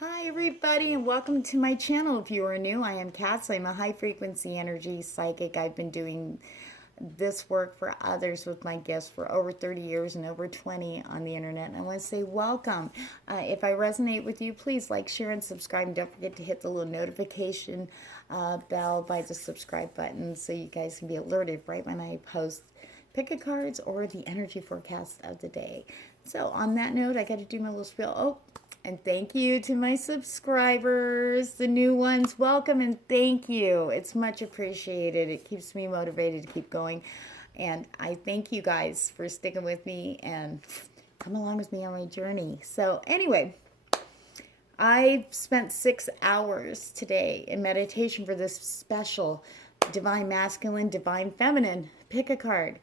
Hi everybody and welcome to my channel. If you are new, I am Catz. I'm a high frequency energy psychic. I've been doing this work for others with my gifts for over 30 years and over 20 on the internet. And I want to say welcome. If I resonate with you, please like, share, and subscribe. And don't forget to hit the little notification bell by the subscribe button so you guys can be alerted right when I post pick a cards or the energy forecast of the day. So on that note, I got to do my little spiel. And thank you to my subscribers, the new ones. Welcome and thank you. It's much appreciated. It keeps me motivated to keep going. And I thank you guys for sticking with me and come along with me on my journey. So anyway, I spent 6 hours today in meditation for this special Divine Masculine, Divine Feminine. Pick a card.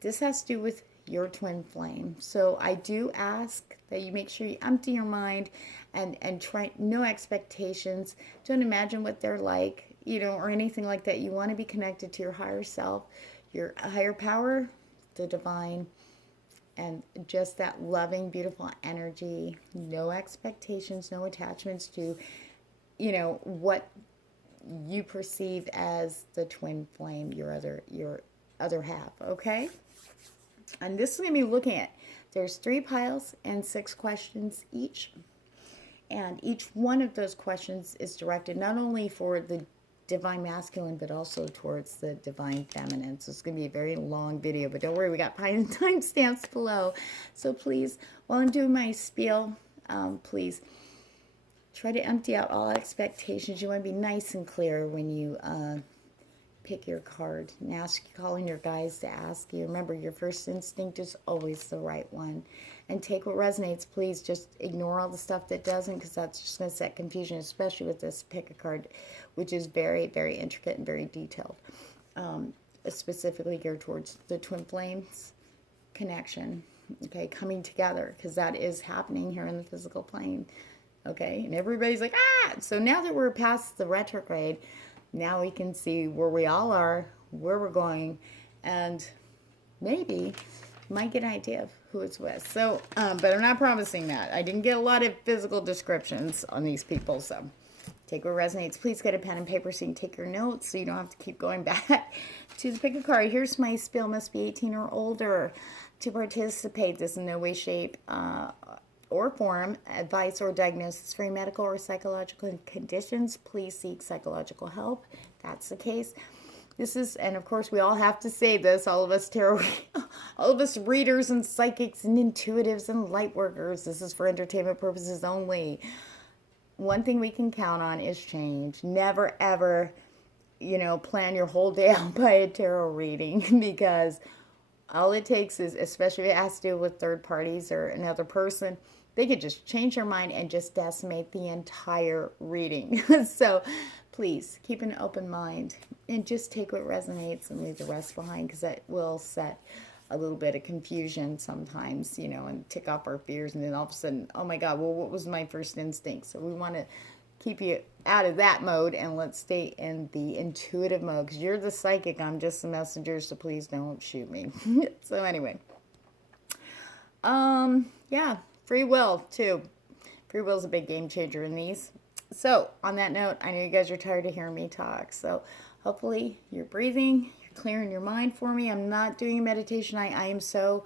This has to do with your twin flame. So I do ask that you make sure you empty your mind and try no expectations. Don't imagine what they're like, or anything like that. You want to be connected to your higher self, your higher power, the divine, and just that loving, beautiful energy. No expectations, no attachments to, what you perceive as the twin flame, your other half, okay? And this is going to be looking at, there's 3 piles and 6 questions each. And each one of those questions is directed not only for the divine masculine, but also towards the divine feminine. So it's going to be a very long video, but don't worry, we got timestamps below. So please, while I'm doing my spiel, please try to empty out all expectations. You want to be nice and clear when you pick your card and calling your guides to ask you. Remember, your first instinct is always the right one. And take what resonates. Please just ignore all the stuff that doesn't, because that's just going to set confusion, especially with this pick a card, which is very, very intricate and very detailed. Specifically geared towards the twin flames connection, okay, coming together, because that is happening here in the physical plane, okay? And everybody's like, ah! So now that we're past the retrograde, now we can see where we all are, where we're going, and maybe you might get an idea of who it's with. So, but I'm not promising that. I didn't get a lot of physical descriptions on these people, so take what resonates. Please get a pen and paper so you can take your notes so you don't have to keep going back to the pick a card. Here's my spiel. Must be 18 or older to participate. This in no way, shape, or form, advice or diagnosis for medical or psychological conditions. Please seek psychological help. That's the case. This is, and of course we all have to say this, all of us tarot, all of us readers and psychics and intuitives and light workers, this is for entertainment purposes only. One thing we can count on is change. Never ever, plan your whole day out by a tarot reading, because all it takes is, especially if it has to do with third parties or another person, they could just change their mind and just decimate the entire reading. So please keep an open mind and just take what resonates and leave the rest behind, because that will set a little bit of confusion sometimes, and tick off our fears. And then all of a sudden, oh my God, well, what was my first instinct? So we want to keep you out of that mode, and let's stay in the intuitive mode, because you're the psychic, I'm just the messenger, so please don't shoot me. So anyway, yeah, free will too. Free will is a big game changer in these. So on that note, I know you guys are tired of hearing me talk, so hopefully you're breathing, you're clearing your mind for me. I'm not doing a meditation. I am so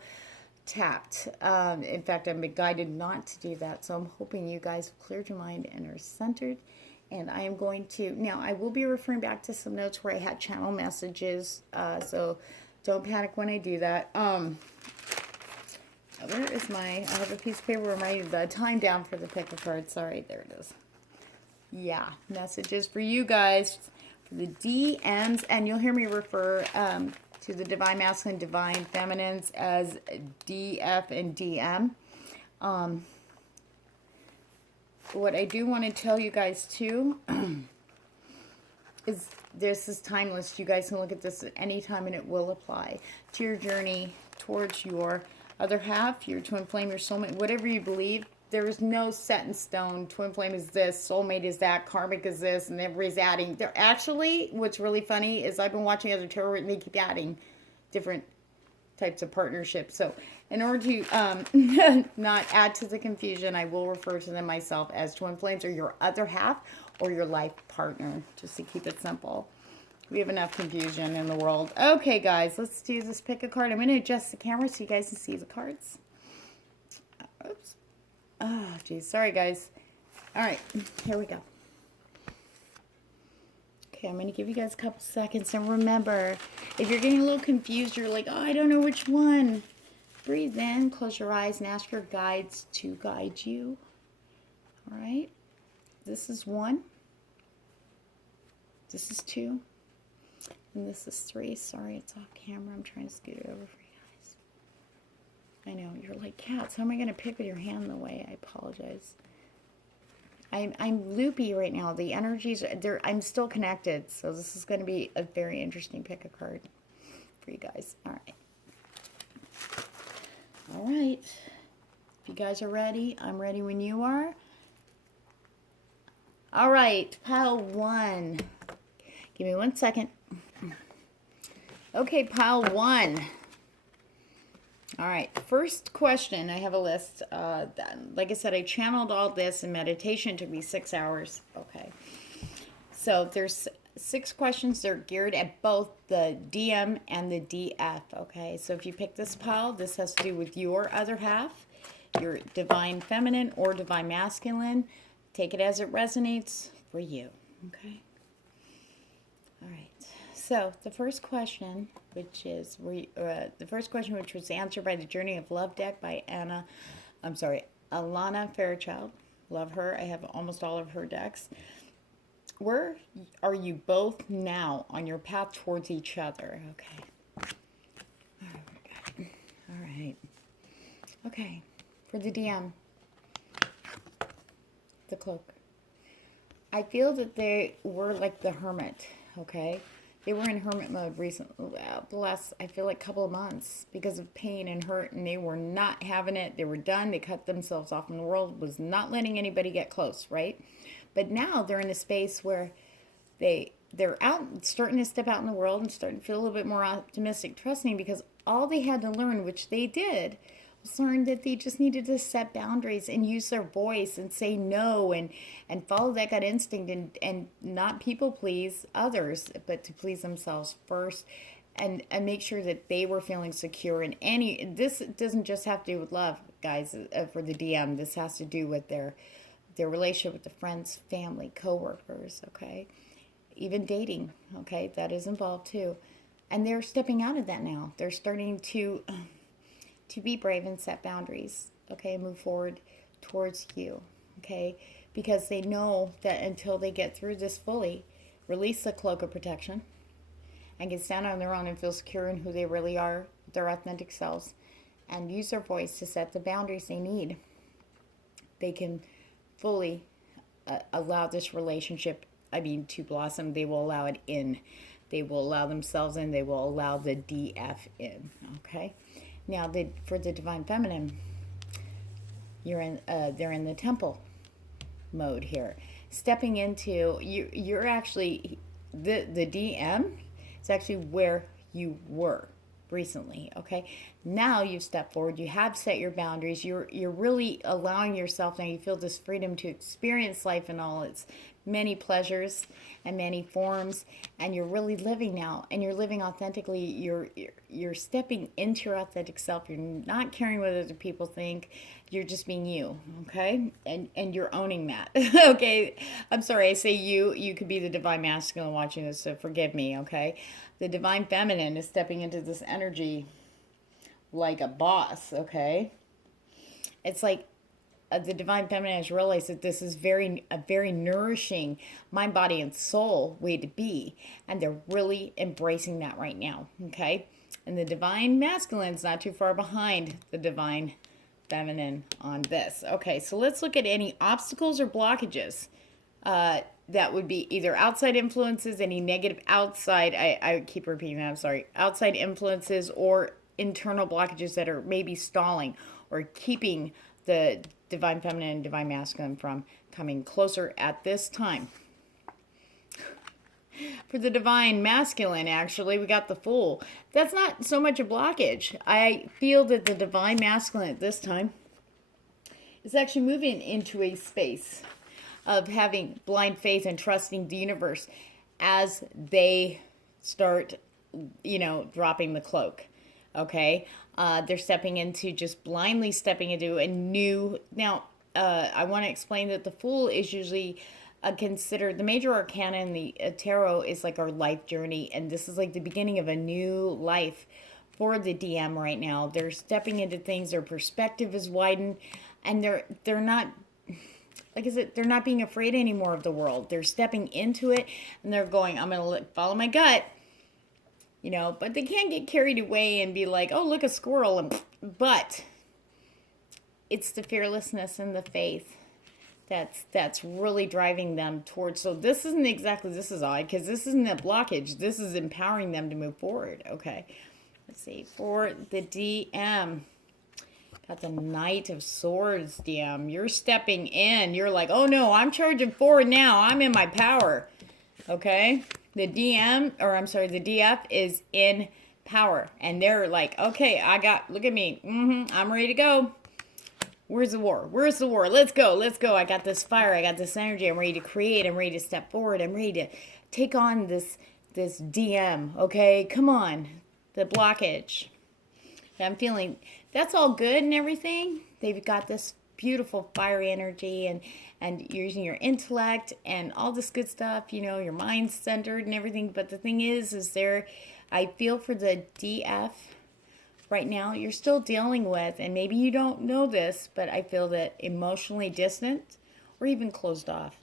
tapped. In fact, I'm guided not to do that. So I'm hoping you guys have cleared your mind and are centered. And I am going to, now I will be referring back to some notes where I had channel messages. So don't panic when I do that. Where is I have a piece of paper where I'm writing the time down for the pick a card. Sorry, there it is. Yeah, messages for you guys, for the DMs. And you'll hear me refer to the Divine Masculine, Divine Feminines as DF and DM. What I do want to tell you guys too is this is timeless. You guys can look at this at any time and it will apply to your journey towards your other half, your twin flame, your soulmate, whatever you believe. There is no set in stone. Twin flame is this, soulmate is that, karmic is this, and everybody's adding. They're actually, what's really funny is I've been watching other tarot and they keep adding different types of partnerships. So in order to not add to the confusion, I will refer to them myself as twin flames or your other half or your life partner, just to keep it simple. We have enough confusion in the world. Okay, guys, let's do this. Pick a card. I'm going to adjust the camera so you guys can see the cards. Oops. Oh, geez. Sorry, guys. All right, here we go. Okay, I'm going to give you guys a couple seconds. And remember, if you're getting a little confused, you're like, oh, I don't know which one. Breathe in, close your eyes, and ask your guides to guide you. All right. This is 1. This is 2. And this is 3. Sorry, it's off camera. I'm trying to scoot it over for you guys. I know, you're like, Catz, how am I going to pick with your hand the way? I apologize. I'm loopy right now. The energies, I'm still connected. So this is going to be a very interesting pick a card for you guys. All right. All right. If you guys are ready, I'm ready when you are. All right, pile 1. Give me 1 second. Okay, pile 1. All right, first question. I have a list. Like I said, I channeled all this in meditation. It took me 6 hours. Okay. So there's 6 questions. They're geared at both the DM and the DF. Okay, so if you pick this pile, this has to do with your other half, your divine feminine or divine masculine. Take it as it resonates for you. Okay. All right. So the first question, which is which was answered by the Journey of Love deck by Alana Fairchild. Love her. I have almost all of her decks. Where are you both now on your path towards each other? Okay. All right. Okay. For the DM, the cloak. I feel that they were like the hermit. Okay. They were in hermit mode recently, the last, I feel like, couple of months because of pain and hurt, and they were not having it. They were done. They cut themselves off from the world, was not letting anybody get close, right? But now they're in a space where they're out, starting to step out in the world and starting to feel a little bit more optimistic, trusting, because all they had to learn, which they did, was learn that they just needed to set boundaries and use their voice and say no and follow that gut instinct and not people please others, but to please themselves first and make sure that they were feeling secure in this doesn't just have to do with love, guys, for the DM. This has to do with their relationship with the friends, family, coworkers, okay? Even dating, okay? That is involved too. And they're stepping out of that now. They're starting to be brave and set boundaries, okay, move forward towards you, okay, because they know that until they get through this fully, release the cloak of protection, and can stand on their own and feel secure in who they really are, their authentic selves, and use their voice to set the boundaries they need, they can fully allow this relationship, to blossom. They will allow it in. They will allow themselves in. They will allow the DF in, okay? Now, for the divine feminine, they're in the temple mode here, stepping into you're actually the DM is actually where you were recently. Okay, now you've stepped forward. You have set your boundaries. You're really allowing yourself now. You feel this freedom to experience life in all its many pleasures and many forms, and you're really living now, and you're living authentically. You're stepping into your authentic self. You're not caring what other people think. You're just being you, okay? And you're owning that. Okay, I'm sorry, I say you could be the divine masculine watching this, so forgive me, okay? The divine feminine is stepping into this energy like a boss, okay? It's like the divine feminine has realized that this is a very nourishing mind, body, and soul way to be, and they're really embracing that right now, okay? And the divine masculine is not too far behind the divine feminine on this. Okay, so let's look at any obstacles or blockages that would be either outside influences, any negative outside, I keep repeating that, I'm sorry, outside influences or internal blockages that are maybe stalling or keeping the divine feminine and divine masculine from coming closer at this time. For the divine masculine, actually, we got the Fool. That's not so much a blockage. I feel that the divine masculine at this time is actually moving into a space of having blind faith and trusting the universe as they start, dropping the cloak. Okay? They're stepping into, just blindly stepping into a new... Now, I want to explain that the Fool is usually considered... The major arcana in the tarot is like our life journey, and this is like the beginning of a new life for the DM right now. They're stepping into things, their perspective is widened, and they're not... Like I said, they're not being afraid anymore of the world. They're stepping into it, and they're going, I'm going to follow my gut. But they can't get carried away and be like, oh, look, a squirrel. But it's the fearlessness and the faith that's really driving them towards. So this isn't exactly, this is odd, because this isn't a blockage. This is empowering them to move forward. Okay, let's see. For the DM, got the Knight of Swords, DM. You're stepping in. You're like, oh no, I'm charging forward now. I'm in my power. Okay? The the DF is in power. And they're like, okay, look at me. I'm ready to go. Where's the war? Where's the war? Let's go. Let's go. I got this fire. I got this energy. I'm ready to create. I'm ready to step forward. I'm ready to take on this DM. Okay? Come on. The blockage. I'm feeling that's all good and everything. They've got this beautiful fiery energy and you're using your intellect and all this good stuff, your mind's centered and everything. But the thing is I feel for the DF right now, you're still dealing with, and maybe you don't know this, but I feel that emotionally distant or even closed off.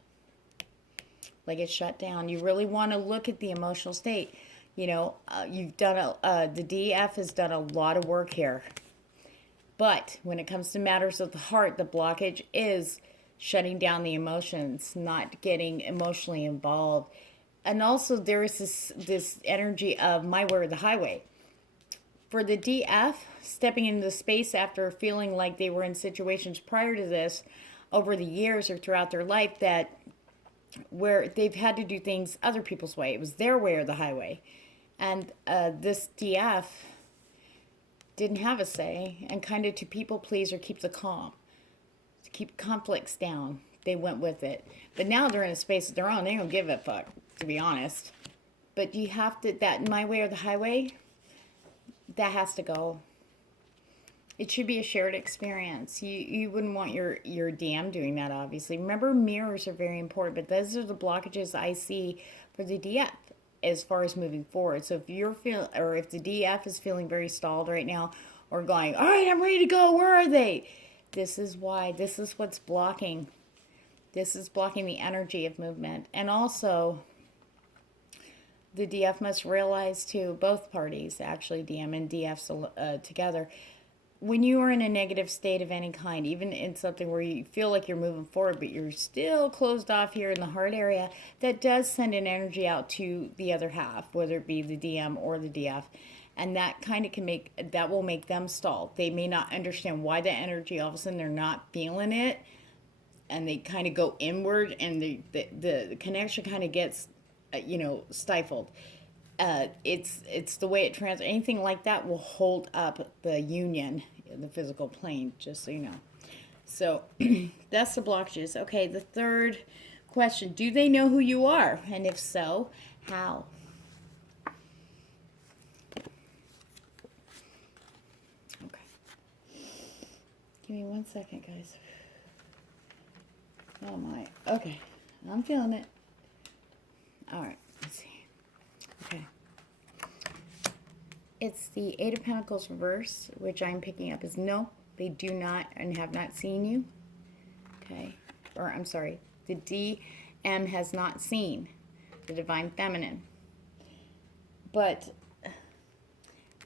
Like it's shut down. You really want to look at the emotional state. You've done the DF has done a lot of work here. But when it comes to matters of the heart, the blockage is shutting down the emotions, not getting emotionally involved. And also there is this energy of my way or the highway. For the DF, stepping into the space after feeling like they were in situations prior to this, over the years or throughout their life, where they've had to do things other people's way. It was their way or the highway. And this DF didn't have a say, and kind of to people please or keep the calm, to keep conflicts down. They went with it. But now they're in a space of their own. They don't give a fuck, to be honest. But you have to, that my way or the highway, that has to go. It should be a shared experience. You wouldn't want your DM doing that, obviously. Remember, mirrors are very important, but those are the blockages I see for the DF as far as moving forward. So if if the DF is feeling very stalled right now, or going, all right, I'm ready to go, where are they? This is why. This is what's blocking. This is blocking the energy of movement. And also, the DF must realize too, both parties, actually DM and DF together, when you are in a negative state of any kind, even in something where you feel like you're moving forward, but you're still closed off here in the heart area, that does send an energy out to the other half, whether it be the DM or the DF. And that kind of that will make them stall. They may not understand why the energy, all of a sudden they're not feeling it, and they kind of go inward, and the connection kind of gets, stifled. It's the way it anything like that will hold up the union in the physical plane, just so you know. So that's the blockages. Okay, the third question, do they know who you are? And if so, how? Okay. Give me 1 second, guys. Oh my. Okay. I'm feeling it. All right. Let's see. Okay. It's the Eight of Pentacles reverse, which I'm picking up as no, they do not and have not seen you. Okay. Or I'm sorry, the DM has not seen the Divine Feminine. But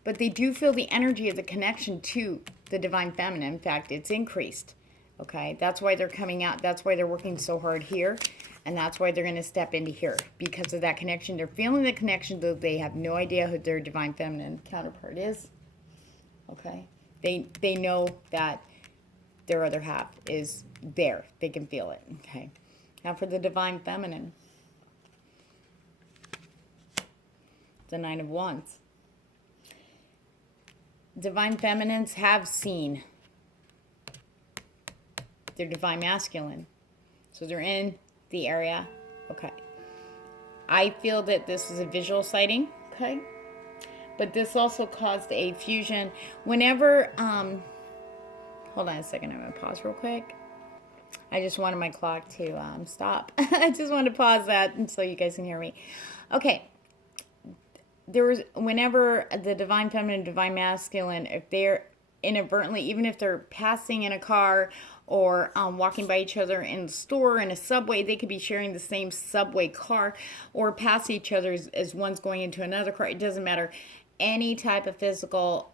they do feel the energy of the connection to the Divine Feminine. In fact, it's increased. Okay. That's why they're coming out. That's why they're working so hard here. And that's why they're going to step into here, because of that connection. They're feeling the connection, though they have no idea who their Divine Feminine counterpart is. Okay? They know that their other half is there. They can feel it. Okay? Now for the Divine Feminine. the Nine of Wands. Divine Feminines have seen their Divine Masculine. So they're in the area. Okay. I feel that this is a visual sighting. Okay. But this also caused a fusion. Whenever, hold on a second. I'm going to pause real quick. I just wanted my clock to stop. I just wanted to pause that so you guys can hear me. Okay. There was, whenever the Divine Feminine, Divine Masculine, if they're inadvertently, even if they're passing in a car or walking by each other in the store, in a subway, they could be sharing the same subway car or pass each other as one's going into another car. It doesn't matter. Any type of physical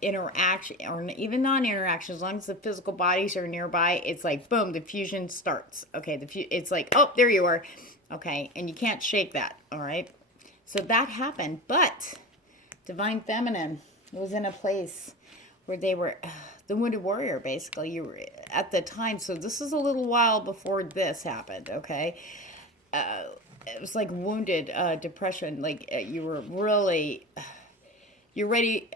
interaction, or even non-interaction, as long as the physical bodies are nearby, it's like, boom, the fusion starts. Okay, it's like, oh, there you are. Okay, and you can't shake that, all right? So that happened, but Divine Feminine was in a place where they were the Wounded Warrior, basically. You were at the time, so this is a little while before this happened, okay? It was like wounded depression, like you were really... You're ready.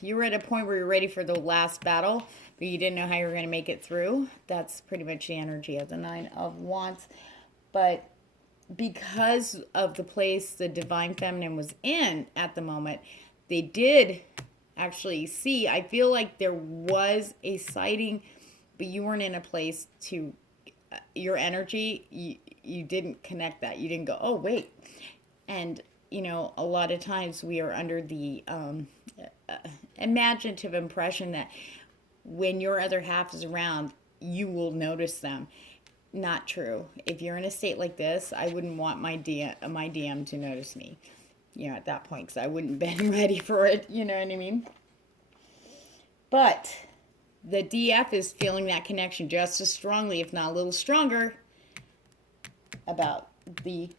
You were at a point where you're ready for the last battle, but you didn't know how you were going to make it through. That's pretty much the energy of the Nine of Wands. But because of the place the Divine Feminine was in at the moment, they did actually see. I feel like there was a sighting, but you weren't in a place to. Your energy, you didn't connect that. You didn't go, oh wait, and. You know, a lot of times we are under the imaginative impression that when your other half is around, you will notice them. Not true. If you're in a state like this, I wouldn't want my DM to notice me, you know, at that point, because I wouldn't have been ready for it. You know what I mean? But the DF is feeling that connection just as strongly, if not a little stronger, about the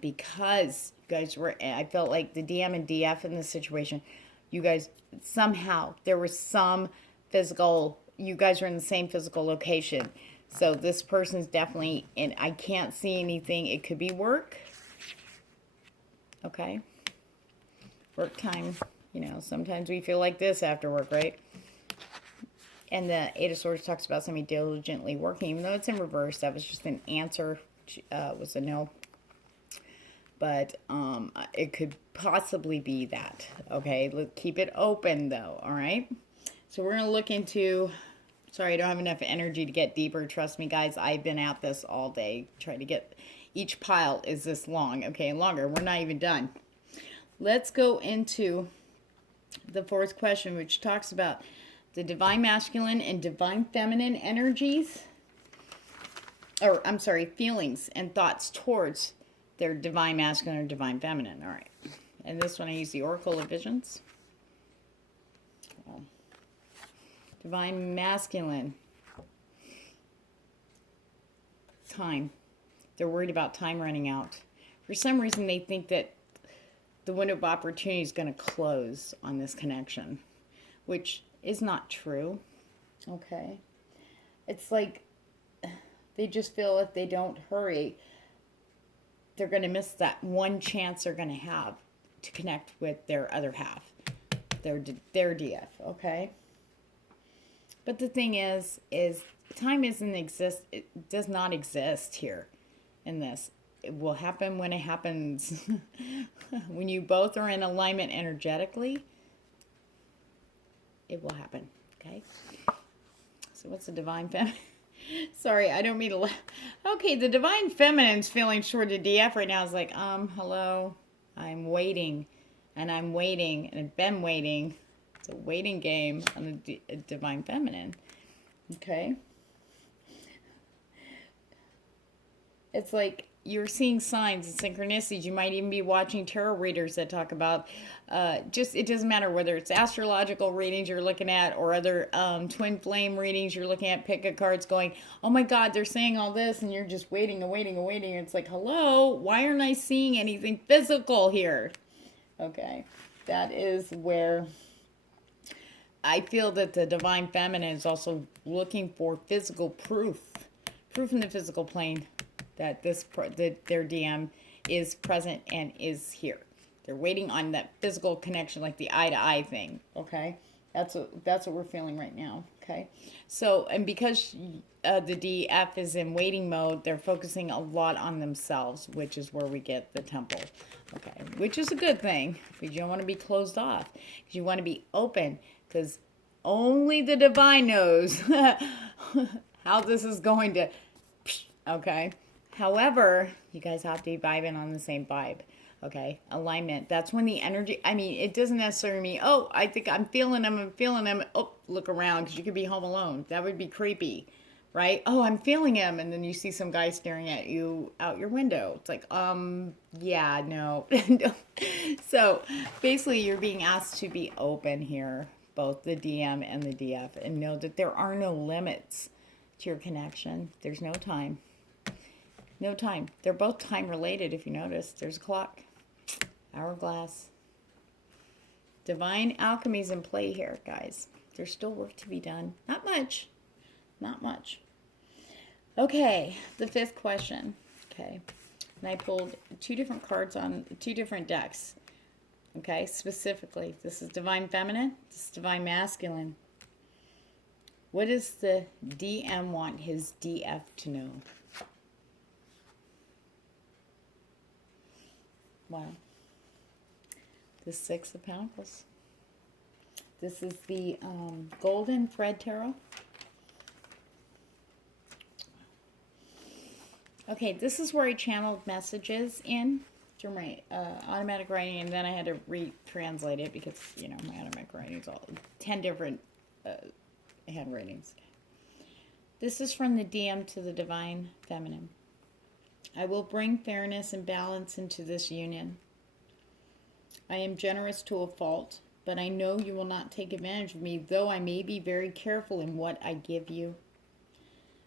because you guys were, I felt like the DM and DF in this situation, you guys, somehow, there was some physical, you guys were in the same physical location. So this person's definitely, and I can't see anything, it could be work. Okay. Work time, you know, sometimes we feel like this after work, right? And the Eight of Swords talks about somebody diligently working, even though it's in reverse. That was just an answer, was a no. But it could possibly be that. Okay, let's keep it open though. All right. So we're gonna look into. Sorry, I don't have enough energy to get deeper. Trust me, guys. I've been at this all day trying to get. Each pile is this long. Okay, and longer. We're not even done. Let's go into the fourth question, which talks about the Divine Masculine and Divine Feminine energies. Or I'm sorry, feelings and thoughts towards their Divine Masculine or Divine Feminine. All right. And this one I use the Oracle of Visions. Divine Masculine. Time. They're worried about time running out. For some reason, they think that the window of opportunity is going to close on this connection, which is not true. Okay. It's like they just feel if they don't hurry, they're going to miss that one chance they're going to have to connect with their other half, their DF, okay? But the thing is time it does not exist here in this. It will happen when it happens. When you both are in alignment energetically, it will happen, okay? So what's the Divine Feminine? Sorry, I don't mean to laugh. Okay, the Divine Feminine's feeling short of DF right now. Is like, hello, I'm waiting, and I've been waiting. It's a waiting game on the Divine Feminine. Okay. It's like you're seeing signs and synchronicities. You might even be watching tarot readers that talk about it doesn't matter whether it's astrological readings you're looking at or other twin flame readings you're looking at, pick a cards going, oh my God, they're saying all this, and you're just waiting and waiting and waiting. It's like, hello, why aren't I seeing anything physical here? Okay, that is where I feel that the Divine Feminine is also looking for physical proof in the physical plane that their DM is present and is here. They're waiting on that physical connection, like the eye-to-eye thing, okay? That's what we're feeling right now, okay? So, and because the DF is in waiting mode, they're focusing a lot on themselves, which is where we get the temple, okay? Which is a good thing, because you don't want to be closed off. Because you want to be open, because only the divine knows how this is going to, okay? However, you guys have to be vibing on the same vibe. Okay, alignment. That's when the energy, I mean, it doesn't necessarily mean, oh, I think I'm feeling them. Oh, look around, because you could be home alone. That would be creepy, right? Oh, I'm feeling him. And then you see some guy staring at you out your window. It's like, yeah, no. So basically, you're being asked to be open here, both the DM and the DF, and know that there are no limits to your connection. There's no time. No time. They're both time related, if you notice. There's a clock. Hourglass. Divine alchemy's in play here, guys. There's still work to be done. Not much. Not much. Okay, the fifth question. Okay. And I pulled two different cards on two different decks. Okay, specifically. This is Divine Feminine. This is Divine Masculine. What does the DM want his DF to know? Wow. The Six of Pentacles. This is the Golden Thread Tarot. Okay, this is where I channeled messages in through my automatic writing, and then I had to retranslate it because, you know, my automatic writing is all 10 different handwritings. This is from the DM to the Divine Feminine. I will bring fairness and balance into this union. I am generous to a fault, but I know you will not take advantage of me, though I may be very careful in what I give you.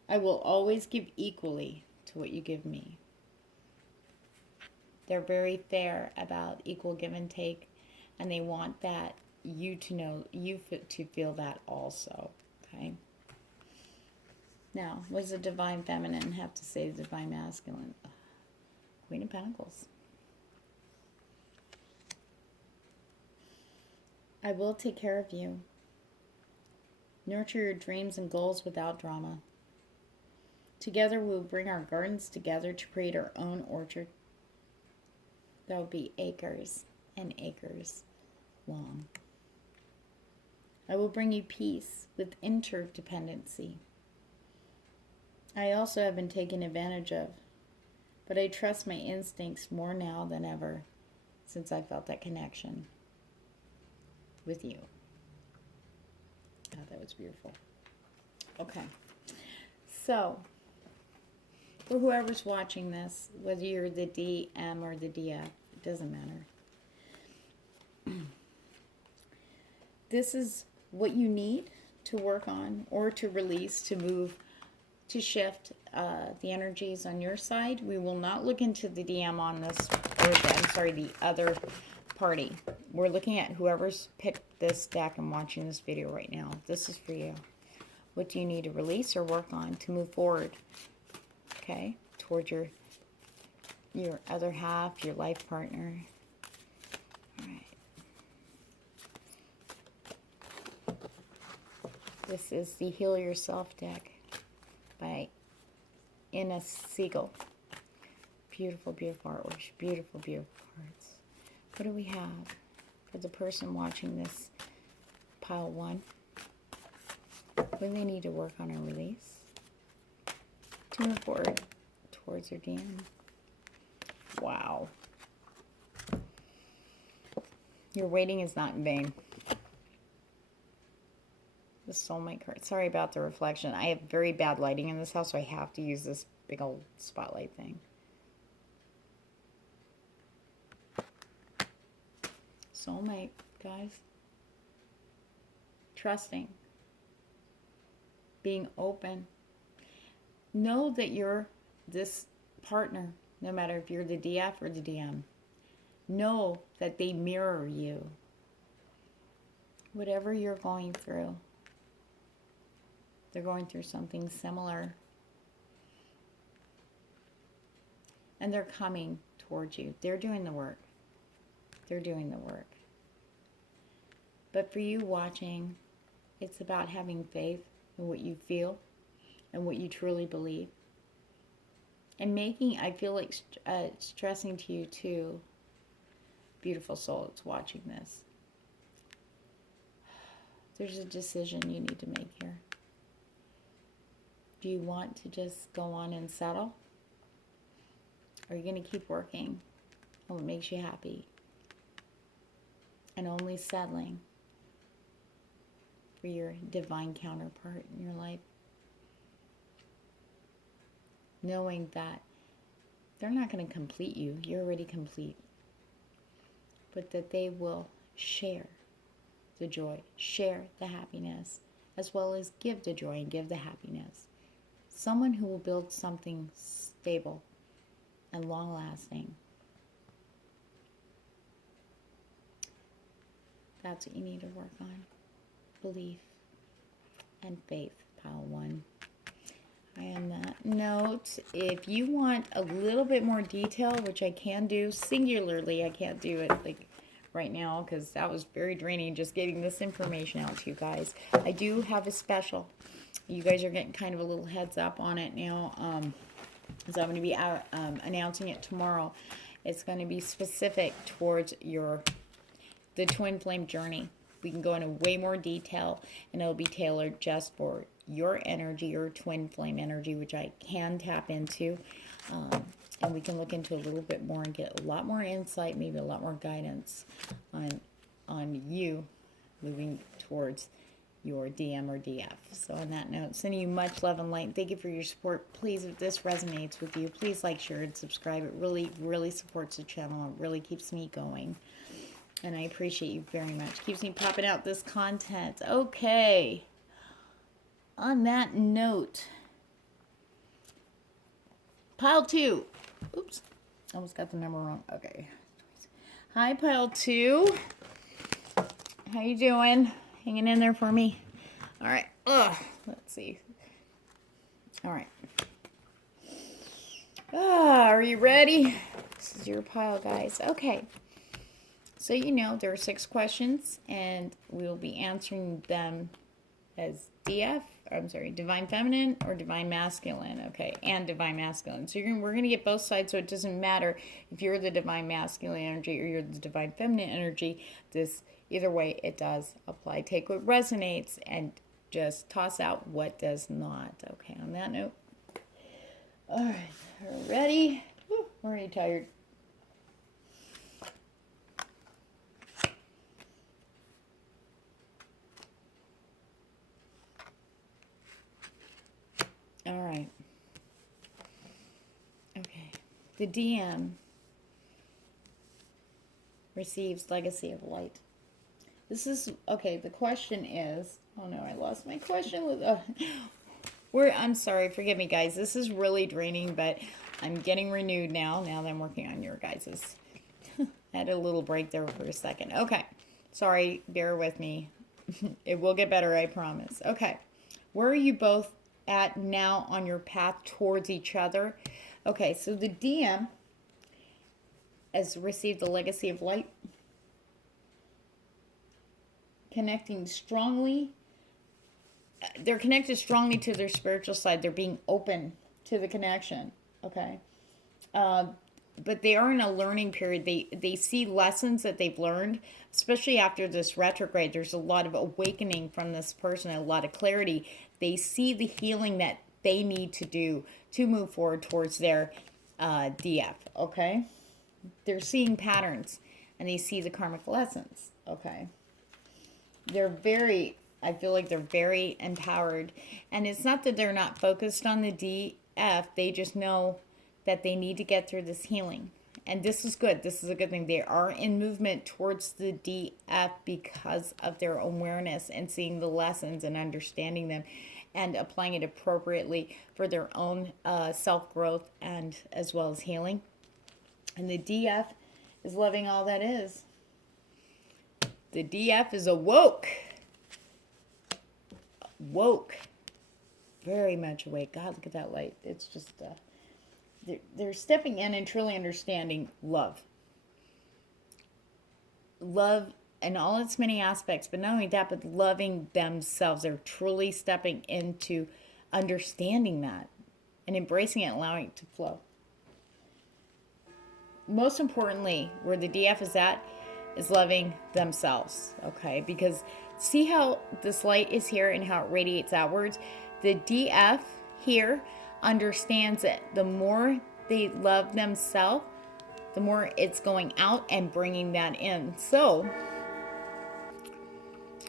I will always give equally to what you give me. They're very fair about equal give and take, and they want that you to know, you to feel that also, okay? Now, what does the Divine Feminine have to say to the Divine Masculine? Queen of Pentacles. I will take care of you. Nurture your dreams and goals without drama. Together we will bring our gardens together to create our own orchard. That will be acres and acres long. I will bring you peace with interdependency. I also have been taken advantage of, but I trust my instincts more now than ever since I felt that connection with you. Oh, that was beautiful. Okay. So, for whoever's watching this, whether you're the DM or the DF, it doesn't matter. This is what you need to work on or to release, to move, to shift the energies on your side. We will not look into the DM on this, or the other party. We're looking at whoever's picked this deck and watching this video right now. This is for you. What do you need to release or work on to move forward? Okay, towards your other half, your life partner. All right. This is the Heal Yourself deck by Inna Siegel. Beautiful, beautiful artwork. Beautiful, beautiful cards. What do we have for the person watching this pile one? What do they need to work on or release to move forward towards their DM? Wow. Your waiting is not in vain. The soulmate card. Sorry about the reflection. I have very bad lighting in this house, so I have to use this big old spotlight thing. Soulmate, guys. Trusting. Being open. Know that you're this partner, no matter if you're the DF or the DM. Know that they mirror you. Whatever you're going through, they're going through something similar. And they're coming towards you. They're doing the work. They're doing the work. But for you watching, it's about having faith in what you feel and what you truly believe. And making, I feel like stressing to you too, beautiful soul that's watching this, there's a decision you need to make here. Do you want to just go on and settle? Or are you going to keep working on what makes you happy? And only settling for your divine counterpart in your life. Knowing that they're not going to complete you. You're already complete. But that they will share the joy, share the happiness, as well as give the joy and give the happiness. Someone who will build something stable and long-lasting. That's what you need to work on. Belief and faith, pile 1. On that note, if you want a little bit more detail, which I can do singularly, I can't do it like right now because that was very draining just getting this information out to you guys. I do have a special. You guys are getting kind of a little heads up on it now. So I'm going to be announcing it tomorrow. It's going to be specific towards the twin flame journey. We can go into way more detail, and it'll be tailored just for your energy, your twin flame energy, which I can tap into. And we can look into a little bit more and get a lot more insight, maybe a lot more guidance on you moving towards your DM or DF. So on that note, sending you much love and light. Thank you for your support. Please, if this resonates with you, please like, share, and subscribe. It really, really supports the channel. It really keeps me going. And I appreciate you very much. Keeps me popping out this content. Okay. On that note, pile 2. Oops. Almost got the number wrong. Okay. Hi, pile 2. How you doing? Hanging in there for me? All right. Let's see. All right. Are you ready? This is your pile, guys. Okay. So you know there are 6 questions, and we'll be answering them as Divine Feminine or Divine Masculine, okay, and Divine Masculine. So we're going to get both sides, so it doesn't matter if you're the Divine Masculine energy or you're the Divine Feminine energy. Either way, it does apply. Take what resonates and just toss out what does not. Okay, on that note. All right, ready? Whew, I'm already tired. All right. Okay. The DM receives Legacy of Light. This is, okay, the question is, oh no, I lost my question. I'm sorry, forgive me, guys. This is really draining, but I'm getting renewed now that I'm working on your guys's. I had a little break there for a second. Okay. Sorry, bear with me. It will get better, I promise. Okay. Where are you both at now on your path towards each other? Okay, so the DM has received the Legacy of Light, connecting strongly. They're connected strongly to their spiritual side. They're being open to the connection, okay? But they are in a learning period. They see lessons that they've learned, especially after this retrograde. There's a lot of awakening from this person, a lot of clarity. They see the healing that they need to do to move forward towards their DF, okay? They're seeing patterns, and they see the karmic lessons, okay? I feel like they're very empowered. And it's not that they're not focused on the DF. They just know that they need to get through this healing. And this is good. This is a good thing. They are in movement towards the DF because of their awareness and seeing the lessons and understanding them and applying it appropriately for their own self-growth and as well as healing. And the DF is loving all that is. The DF is awoke. Woke. Very much awake. God, look at that light. It's just they're stepping in and truly understanding love. Love in all its many aspects, but not only that, but loving themselves. They're truly stepping into understanding that and embracing it, allowing it to flow. Most importantly, where the DF is at is loving themselves, okay? Because see how this light is here and how it radiates outwards? The DF here understands it. The more they love themselves, the more it's going out and bringing that in. So,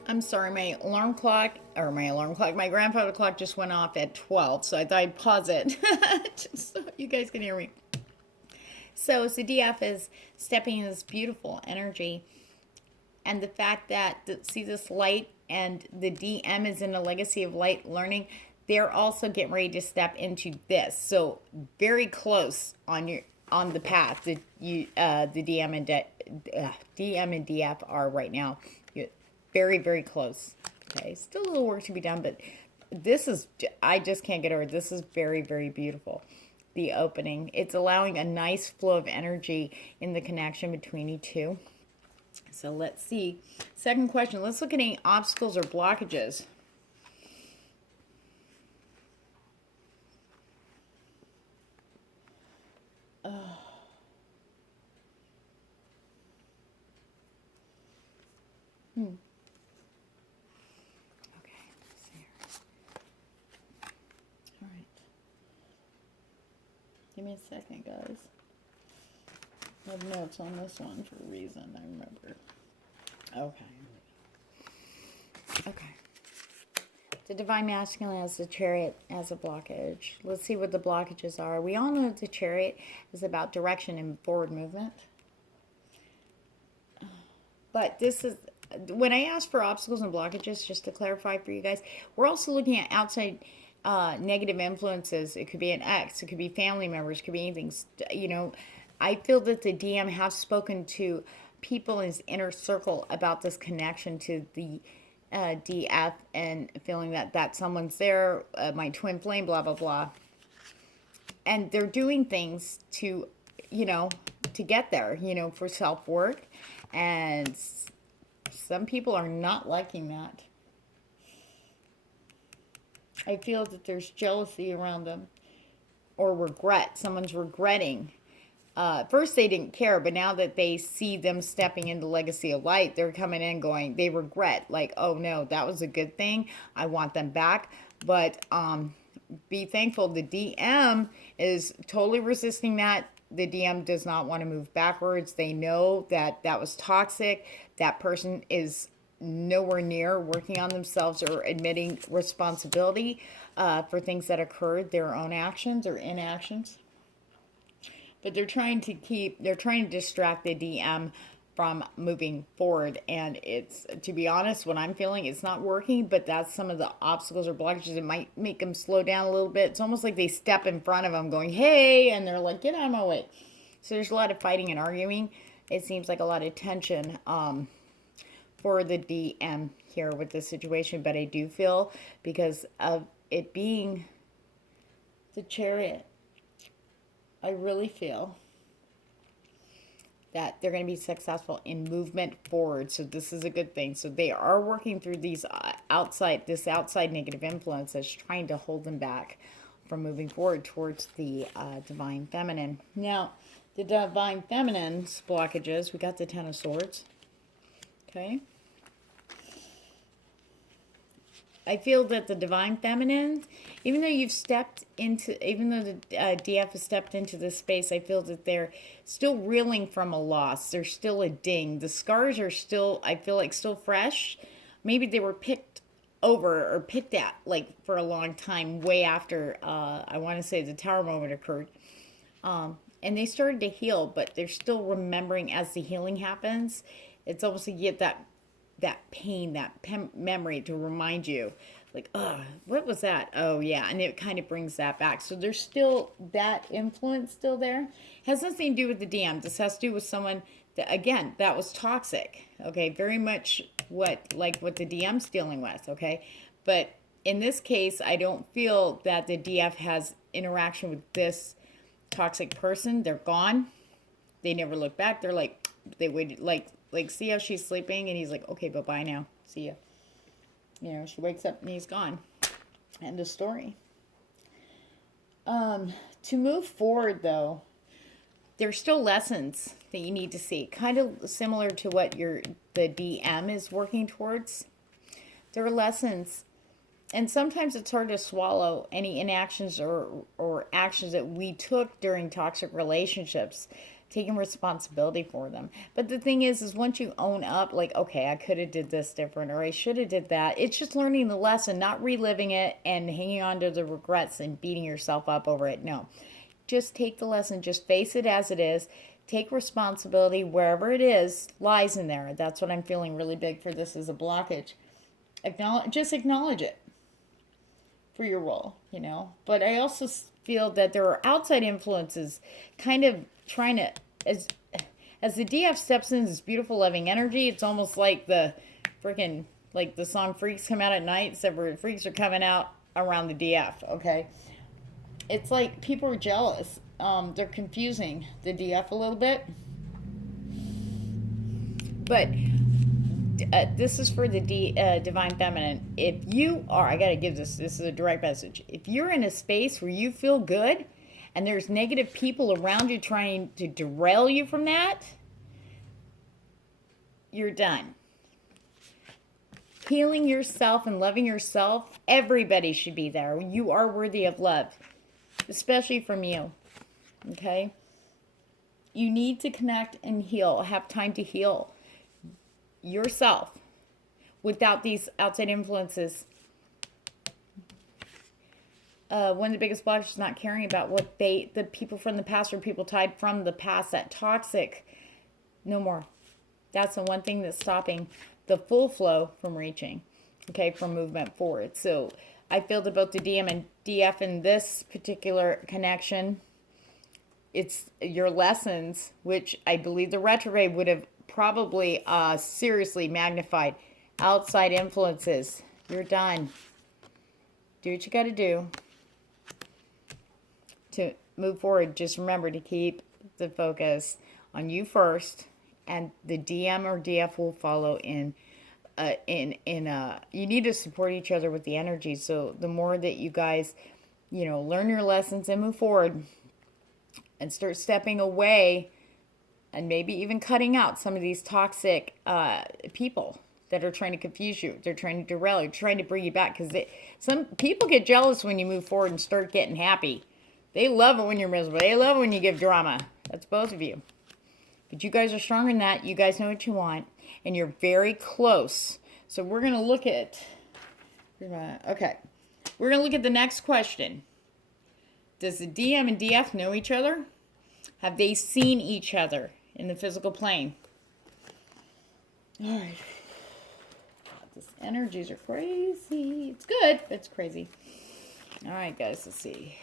I'm sorry, my grandfather clock just went off at 12, so I thought I'd pause it just so you guys can hear me. So DF is stepping in this beautiful energy, and the fact that, see this light, and the DM is in a legacy of light learning, they're also getting ready to step into this. So very close on the path that the DM and DF are right now. Very, very close. Okay, still a little work to be done, but this is, I just can't get over it. This is very, very beautiful. The opening, it's allowing a nice flow of energy in the connection between you two. So let's see. Second question, let's look at any obstacles or blockages. Give me a second, guys. I have notes on this one for a reason, I remember. Okay. The Divine Masculine has the Chariot as a blockage. Let's see what the blockages are. We all know that the Chariot is about direction and forward movement. But this is, when I ask for obstacles and blockages, just to clarify for you guys, we're also looking at outside negative influences. It could be an ex, it could be family members, it could be anything. You know, I feel that the DM has spoken to people in his inner circle about this connection to the DF, and feeling that someone's there, my twin flame, blah, blah, blah. And they're doing things to, to get there, for self-work. And some people are not liking that. I feel that there's jealousy around them, or regret. Someone's regretting. First they didn't care, but now that they see them stepping into legacy of light, they're coming in going, they regret, like, oh no, that was a good thing, I want them back. But be thankful, the DM is totally resisting that. The DM does not want to move backwards. They know that that was toxic. That person is nowhere near working on themselves or admitting responsibility for things that occurred, their own actions or inactions. But they're trying to distract the DM from moving forward. And it's, to be honest, what I'm feeling, it's not working, but that's some of the obstacles or blockages. It might make them slow down a little bit. It's almost like they step in front of them going, hey, and they're like, get out of my way. So there's a lot of fighting and arguing. It seems like a lot of tension for the DM here with this situation. But I do feel, because of it being the Chariot, I really feel that they're going to be successful in movement forward. So this is a good thing. So they are working through these outside negative influence that's trying to hold them back from moving forward towards the Divine Feminine. Now, the Divine Feminine's blockages, we got the Ten of Swords. Okay. I feel that the Divine Feminine, even though the DF has stepped into this space, I feel that they're still reeling from a loss. There's still a ding. The scars are still, I feel like, still fresh. Maybe they were picked over or picked at, like, for a long time, way after, I want to say, the Tower moment occurred. And they started to heal, but they're still remembering as the healing happens. It's almost like you get that pain, that memory to remind you, like, oh, what was that? Oh, yeah. And it kind of brings that back. So there's still that influence still there. It has nothing to do with the DM. This has to do with someone that, again, that was toxic. Okay. Very much what the DM's dealing with. Okay. But in this case, I don't feel that the DF has interaction with this toxic person, they're gone. They never look back. They're like, they waited, like see how she's sleeping, and he's like, okay, bye-bye now. See ya. You know, she wakes up and he's gone. End of story. To move forward, though, there's still lessons that you need to see. Kind of similar to what the DM is working towards. There are lessons. And sometimes it's hard to swallow any inactions or actions that we took during toxic relationships, taking responsibility for them. But the thing is once you own up, like, okay, I could have did this different, or I should have did that. It's just learning the lesson, not reliving it and hanging on to the regrets and beating yourself up over it. No, just take the lesson, just face it as it is. Take responsibility wherever it is, lies in there. That's what I'm feeling really big for this as a blockage. Just acknowledge it for your role, you know. But I also feel that there are outside influences kind of trying to, as the DF steps in this beautiful loving energy, it's almost like the freaking, like the song Freaks Come Out at Night, except for freaks are coming out around the DF, okay? It's like people are jealous. They're confusing the DF a little bit. But this is for the Divine Feminine. If you are, I got to give this is a direct message. If you're in a space where you feel good and there's negative people around you trying to derail you from that, you're done. Healing yourself and loving yourself, everybody should be there. You are worthy of love, especially from you. Okay? You need to connect and heal, have time to heal yourself without these outside influences. One of the biggest blockages is not caring about what the people from the past or people tied from the past, that toxic, no more. That's the one thing that's stopping the full flow from reaching, okay, from movement forward. So I feel that both the DM and DF in this particular connection, it's your lessons, which I believe the retrograde would have probably seriously magnified. Outside influences. You're done. Do what you got to do to move forward. Just remember to keep the focus on you first, and the DM or DF will follow in. You need to support each other with the energy. So the more that you guys, learn your lessons and move forward, and start stepping away, and maybe even cutting out some of these toxic people that are trying to confuse you. They're trying to derail you, trying to bring you back. Because some people get jealous when you move forward and start getting happy. They love it when you're miserable. They love it when you give drama. That's both of you. But you guys are stronger than that. You guys know what you want. And you're very close. So we're going to look at... Okay. We're going to look at the next question. Does the DM and DF know each other? Have they seen each other in the physical plane? All right. God, these energies are crazy. It's good, but it's crazy. All right, guys, let's see.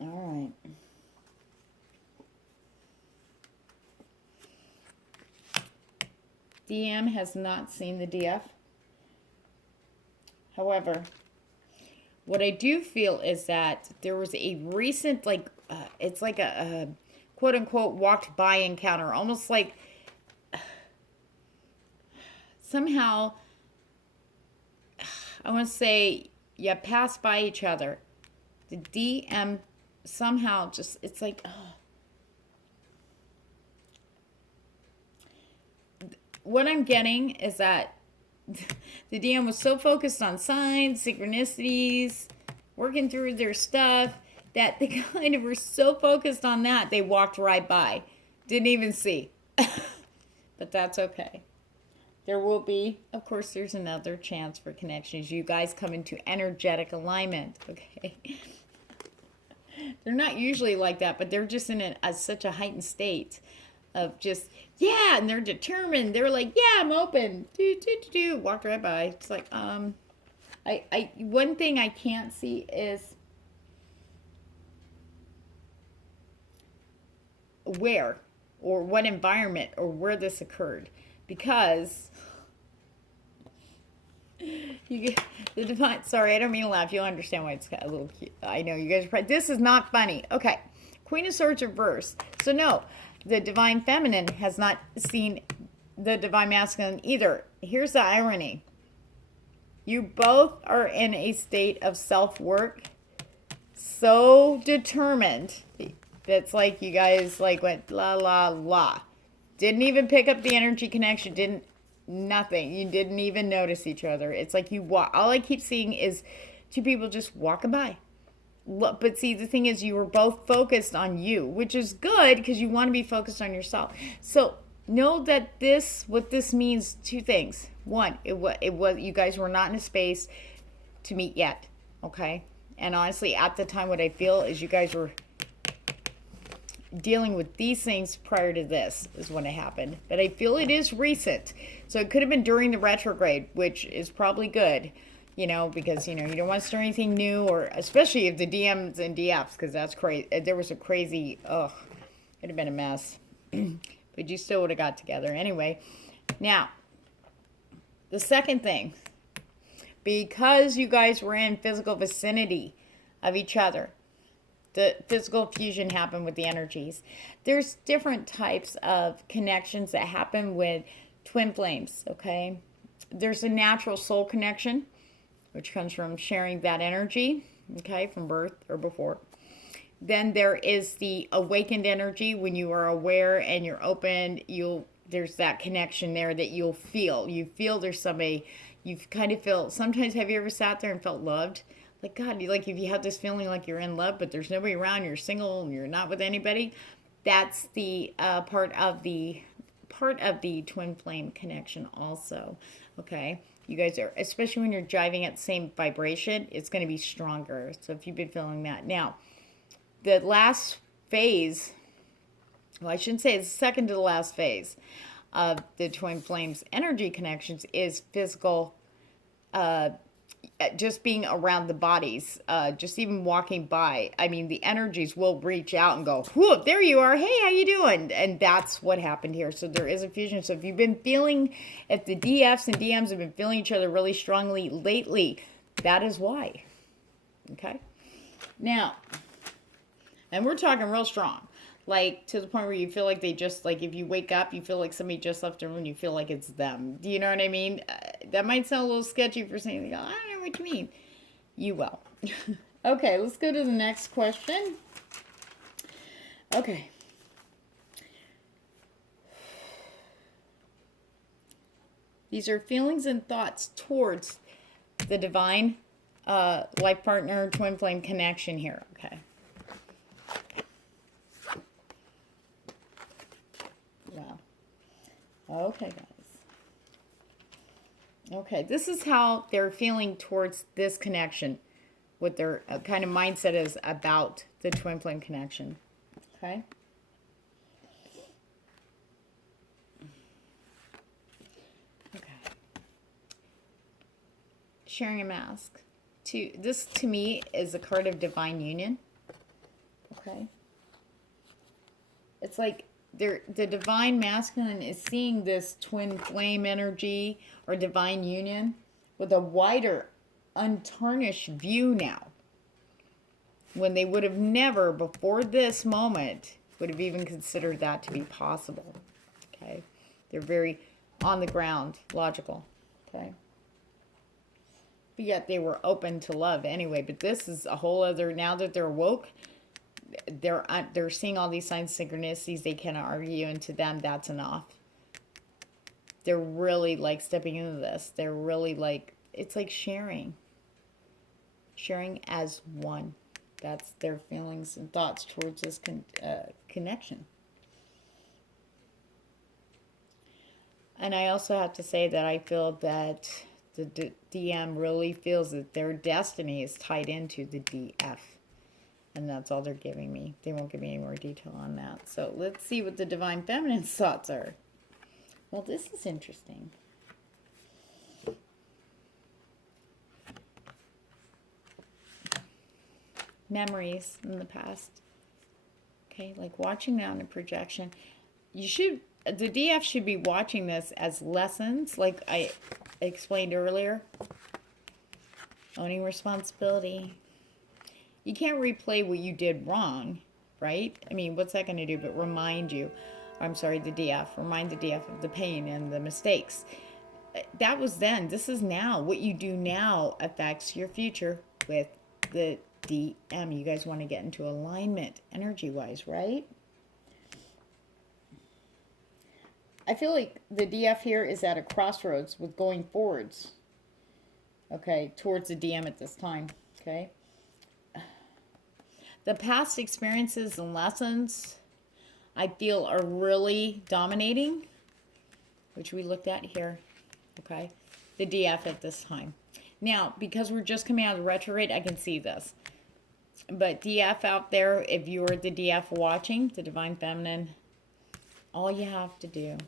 All right. DM has not seen the DF. However, what I do feel is that there was a recent, it's like a quote-unquote walked by encounter. Almost like somehow, I want to say, you passed by each other. The DM somehow just, it's like, what I'm getting is that the DM was so focused on signs, synchronicities, working through their stuff, that they kind of were so focused on that, they walked right by. Didn't even see. But that's okay. There will be, of course, there's another chance for connections. You guys come into energetic alignment, okay? They're not usually like that, but they're just in such a heightened state of just, yeah, and they're determined. They're like, yeah, I'm open. Walked right by. It's like, one thing I can't see is where or what environment or where this occurred, because You get the divine. Sorry, I don't mean to laugh. You'll understand why it's a little cute. I know you guys are. This is not funny. Okay, Queen of Swords reverse. So no, the divine feminine has not seen the divine masculine either. Here's the irony. You both are in a state of self-work, so determined. That's like you guys like went la la la. Didn't even pick up the energy connection. Didn't nothing. You didn't even notice each other. It's like you walk. All I keep seeing is two people just walking by. But see, the thing is, you were both focused on you, which is good because you want to be focused on yourself. So know that what this means, two things. One, it was you guys were not in a space to meet yet, okay? And honestly, at the time, what I feel is you guys were dealing with these things prior to this is when it happened. But I feel it is recent. So it could have been during the retrograde, which is probably good, you know, because, you know, you don't want to start anything new, or especially if the DMs and DFs, because that's crazy. There was a crazy, it'd have been a mess. But you still would have got together. Anyway, now, the second thing, because you guys were in physical vicinity of each other, the physical fusion happened with the energies. There's different types of connections that happen with twin flames, okay? There's a natural soul connection, which comes from sharing that energy, okay, from birth or before. Then there is the awakened energy when you are aware and you're open. There's that connection there that you'll feel. You feel there's somebody. You kind of feel. Sometimes, have you ever sat there and felt loved? Like, God, like if you have this feeling like you're in love, but there's nobody around. You're single and you're not with anybody. That's the part of the twin flame connection also. Okay. You guys are, especially when you're jiving at the same vibration, it's going to be stronger. So if you've been feeling that. Now, the last phase, well, I shouldn't say it's the second to the last phase of the twin flames energy connections is physical, just being around the bodies, just even walking by. I mean, the energies will reach out and go, whoop, there you are. Hey, how you doing? And that's what happened here. So there is a fusion. So if you've been feeling, if the DFs and DMs have been feeling each other really strongly lately, that is why. Okay. Now, and we're talking real strong, like to the point where you feel like they just, like if you wake up, you feel like somebody just left the room and you feel like it's them. Do you know what I mean? That might sound a little sketchy for saying, I don't know what you mean. You will. Okay, let's go to the next question. Okay. These are feelings and thoughts towards the divine life partner twin flame connection here. Okay. Wow. Okay, guys. Okay, this is how they're feeling towards this connection. What their kind of mindset is about the twin flame connection. Okay. Okay. Sharing a mask. This to me is a card of divine union. Okay. It's like the divine masculine is seeing this twin flame energy or divine union with a wider, untarnished view now. When they would have never, before this moment, would have even considered that to be possible. Okay? They're very on the ground, logical. Okay? But yet they were open to love anyway. But this is a whole other, now that they're woke, they're seeing all these signs, synchronicities they cannot argue, and to them that's enough. They're really like stepping into this. They're really like, it's like sharing as one. That's their feelings and thoughts towards this connection. And I also have to say that I feel that the DM really feels that their destiny is tied into the DF. And that's all they're giving me. They won't give me any more detail on that. So let's see what the divine feminine's thoughts are. Well, this is interesting. Memories in the past. Okay, like watching that in a projection. The DF should be watching this as lessons, like I explained earlier. Owning responsibility. You can't replay what you did wrong, right? I mean, what's that going to do but remind you, I'm sorry, the DF, remind the DF of the pain and the mistakes. That was then. This is now. What you do now affects your future with the DM. You guys want to get into alignment energy-wise, right? I feel like the DF here is at a crossroads with going forwards, okay, towards the DM at this time, okay? The past experiences and lessons I feel are really dominating, which we looked at here, okay? The DF at this time. Now, because we're just coming out of the retrograde, I can see this. But DF out there, if you're the DF watching, the Divine Feminine, all you have to do,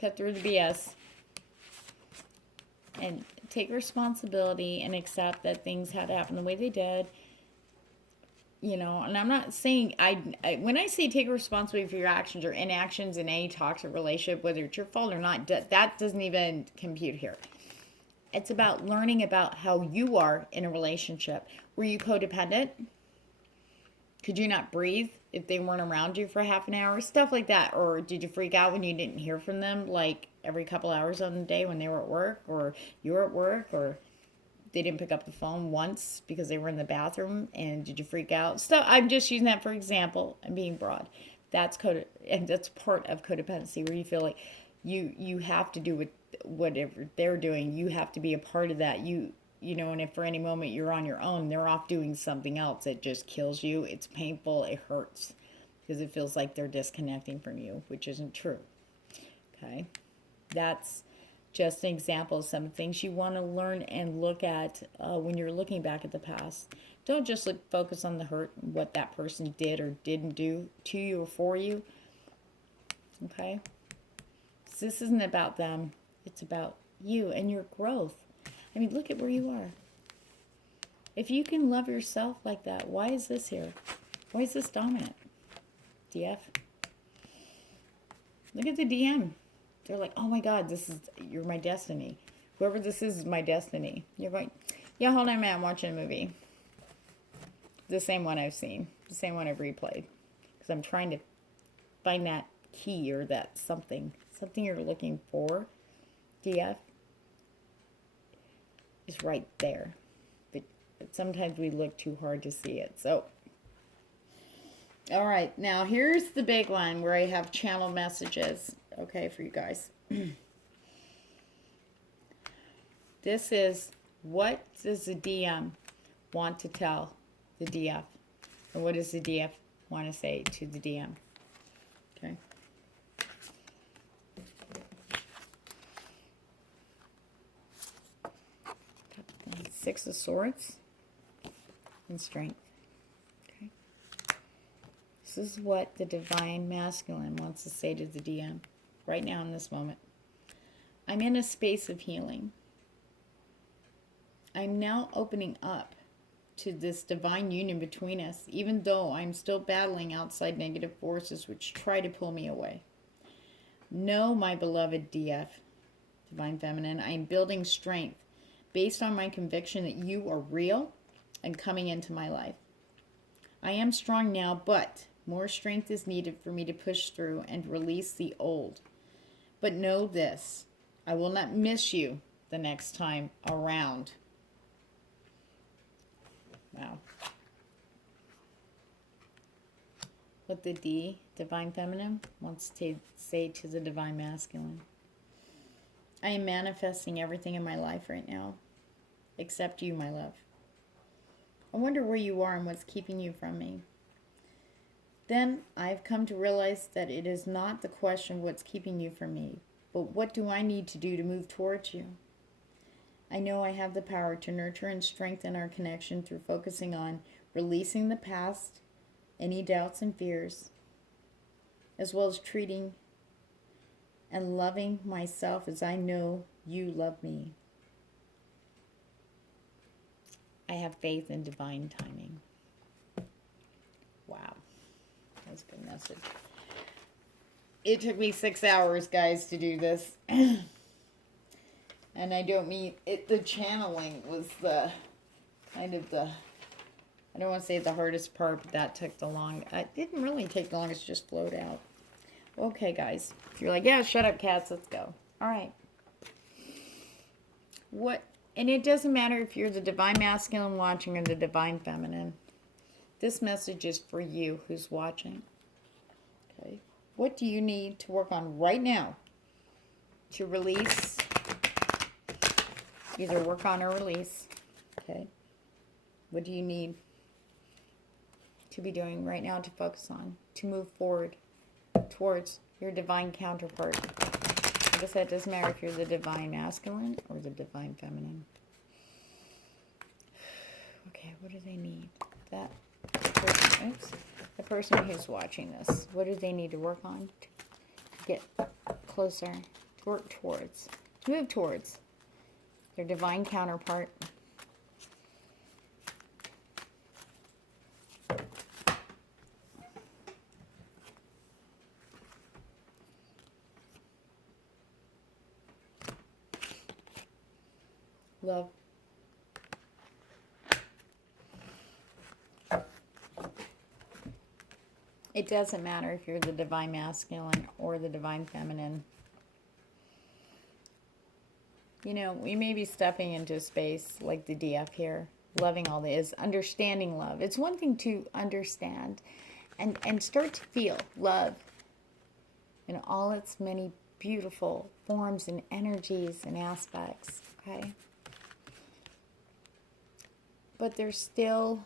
cut through the BS and take responsibility and accept that things had to happen the way they did. You know, and I'm not saying, when I say take responsibility for your actions or inactions in any toxic relationship, whether it's your fault or not, that doesn't even compute here. It's about learning about how you are in a relationship. Were you codependent? Could you not breathe if they weren't around you for half an hour? Stuff like that. Or did you freak out when you didn't hear from them, like every couple hours on the day when they were at work, or you were at work, or they didn't pick up the phone once because they were in the bathroom, and did you freak out? Stuff. I'm just using that for example. I'm being broad. That's and that's part of codependency, where you feel like you have to do whatever they're doing. You have to be a part of that. You know, and if for any moment you're on your own, they're off doing something else, it just kills you. It's painful. It hurts because it feels like they're disconnecting from you, which isn't true. Okay, that's just an example of some things you want to learn and look at when you're looking back at the past. Don't just focus on the hurt, what that person did or didn't do to you or for you. Okay? So this isn't about them. It's about you and your growth. I mean, look at where you are. If you can love yourself like that, why is this here? Why is this dominant? DF. Look at the DM. They're like, oh my God, you're my destiny. Whoever this is my destiny. You're going, yeah, hold on a minute, I'm watching a movie. The same one I've seen. The same one I've replayed. Because I'm trying to find that key or that something you're looking for. DF is right there. But sometimes we look too hard to see it. So, all right. Now, here's the big one where I have channel messages. Okay, for you guys. This is, what does the DM want to tell the DF? And what does the DF want to say to the DM? Okay. Six of Swords and Strength. Okay. This is what the Divine Masculine wants to say to the DM right now in this moment. I'm in a space of healing. I'm now opening up to this divine union between us, even though I'm still battling outside negative forces which try to pull me away. No, my beloved DF, Divine Feminine, I am building strength based on my conviction that you are real and coming into my life. I am strong now, but more strength is needed for me to push through and release the old. But know this, I will not miss you the next time around. Wow. What the Divine Feminine wants to say to the Divine Masculine. I am manifesting everything in my life right now, except you, my love. I wonder where you are and what's keeping you from me. Then I've come to realize that it is not the question of what's keeping you from me, but what do I need to do to move towards you? I know I have the power to nurture and strengthen our connection through focusing on releasing the past, any doubts and fears, as well as treating and loving myself as I know you love me. I have faith in divine timing. Wow. That's a good message. It took me 6 hours, guys, to do this. And I don't mean it, the channeling was the kind of the, I don't want to say the hardest part, but that took the long, it didn't really take the longest, just flowed out. Okay, guys. If you're like, yeah, shut up, Catz, let's go. All right. What, and it doesn't matter if you're the divine masculine watching or the divine feminine. This message is for you who's watching. Okay. What do you need to work on right now to release? Either work on or release. Okay. What do you need to be doing right now to focus on, to move forward towards your divine counterpart? Like I said, it doesn't matter if you're the divine masculine or the divine feminine. Okay, what do they need? That person, oops, the person who's watching this, what do they need to work on to get closer, to work towards, to move towards their divine counterpart? Love. It doesn't matter if you're the divine masculine or the divine feminine. You know, we may be stepping into space like the DF here, loving all this, understanding love. It's one thing to understand and start to feel love in all its many beautiful forms and energies and aspects, okay? But there's still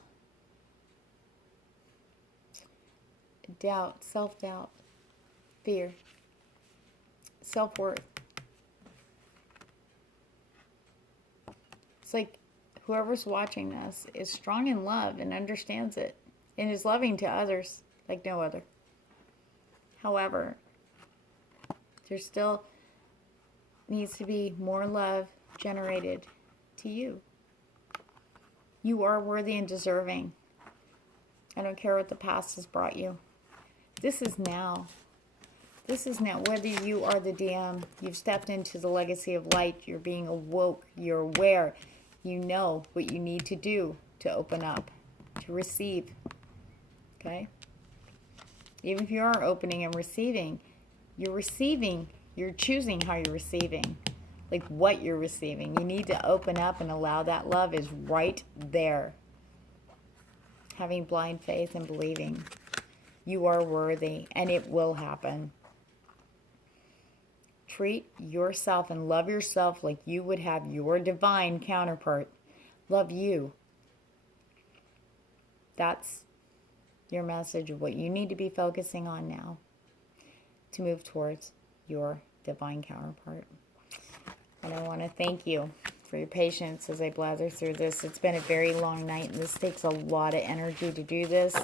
doubt, self-doubt, fear, self-worth. It's like whoever's watching this is strong in love and understands it and is loving to others like no other. However, there still needs to be more love generated to you. You are worthy and deserving. I don't care what the past has brought you. This is now. This is now. Whether you are the DM, you've stepped into the legacy of light, you're being awoke, you're aware, you know what you need to do to open up, to receive. Okay? Even if you are opening and receiving, you're choosing how you're receiving. Like what you're receiving. You need to open up and allow that love is right there. Having blind faith and believing. You are worthy and it will happen. Treat yourself and love yourself like you would have your divine counterpart love you. That's your message of what you need to be focusing on now to move towards your divine counterpart. And I want to thank you for your patience as I blather through this. It's been a very long night, and this takes a lot of energy to do this.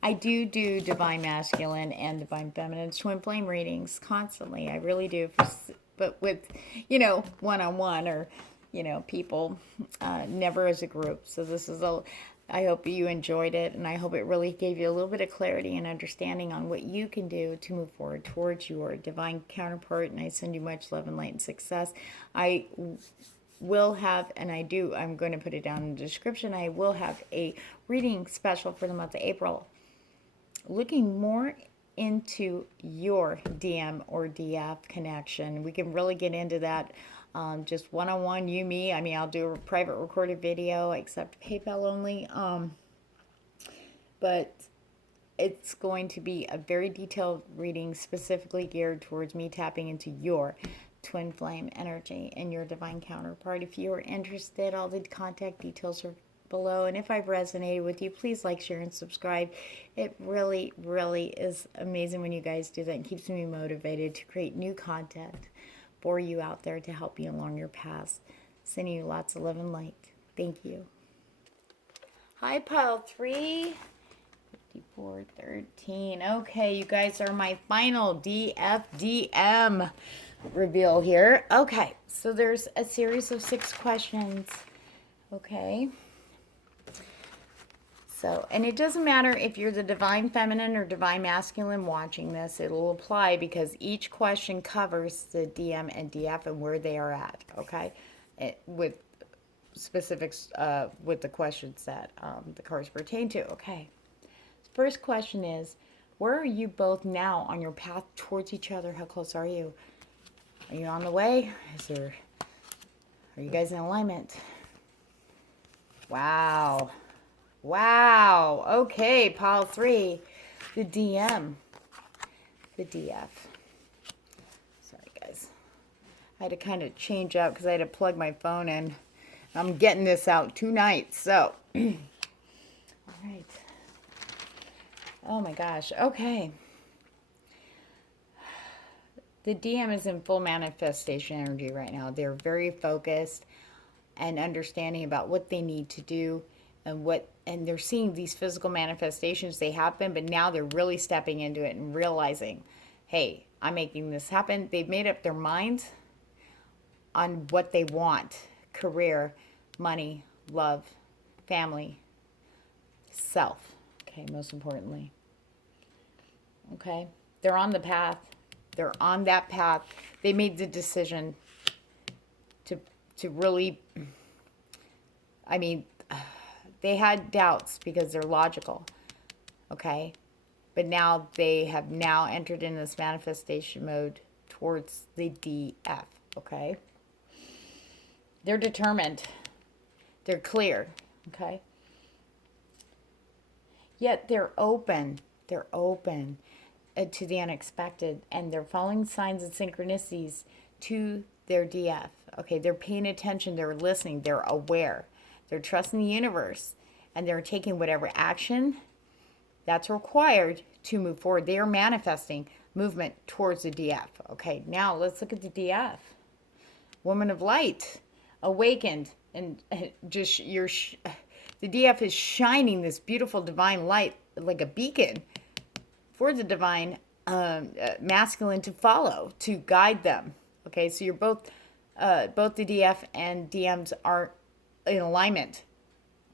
I do divine masculine and divine feminine twin flame readings constantly. I really do. But with, one-on-one or, people, never as a group. So this is I hope you enjoyed it, and I hope it really gave you a little bit of clarity and understanding on what you can do to move forward towards your divine counterpart. And I send you much love and light and success. I will have, and I'm going to put it down in the description, I will have a reading special for the month of April, looking more into your DM or DF connection. We can really get into that. Just one-on-one, you, me. I mean, I'll do a private recorded video, except PayPal only. But it's going to be a very detailed reading specifically geared towards me tapping into your twin flame energy and your divine counterpart. If you are interested, all the contact details are below. And if I've resonated with you, please like, share, and subscribe. It really, really is amazing when you guys do that and keeps me motivated to create new content for you out there to help you along your path. Sending you lots of love and light. Thank you. Hi, pile 3. 54, 13. Okay, you guys are my final DFDM reveal here. Okay, so there's a series of 6 questions. Okay. So, and it doesn't matter if you're the divine feminine or divine masculine watching this, it'll apply because each question covers the DM and DF and where they are at, okay? With specifics with the questions that the cards pertain to, okay? First question is, where are you both now on your path towards each other? How close are you? Are you on the way? Are you guys in alignment? Wow. Wow. Okay, pile 3. The DM. The DF. Sorry, guys. I had to kind of change out because I had to plug my phone in. I'm getting this out tonight, so. All right. Oh, my gosh. Okay. The DM is in full manifestation energy right now. They're very focused and understanding about what they need to do and they're seeing these physical manifestations. They happen, but now they're really stepping into it and realizing, hey, I'm making this happen. They've made up their minds on what they want: career, money, love, family, self. Okay, most importantly. Okay, they're on the path. They're on that path. They made the decision to really, I mean, they had doubts because they're logical, okay? But now they have now entered in this manifestation mode towards the DF, okay? They're determined. They're clear, okay? Yet they're open. They're open to the unexpected, and they're following signs and synchronicities to their DF, okay? They're paying attention. They're listening. They're aware. They're trusting the universe, and they're taking whatever action that's required to move forward. They are manifesting movement towards the DF. Okay, now let's look at the DF. Woman of light, awakened, and just the DF is shining this beautiful divine light like a beacon for the divine masculine to follow, to guide them. Okay, so you're both the DF and DMs are in alignment,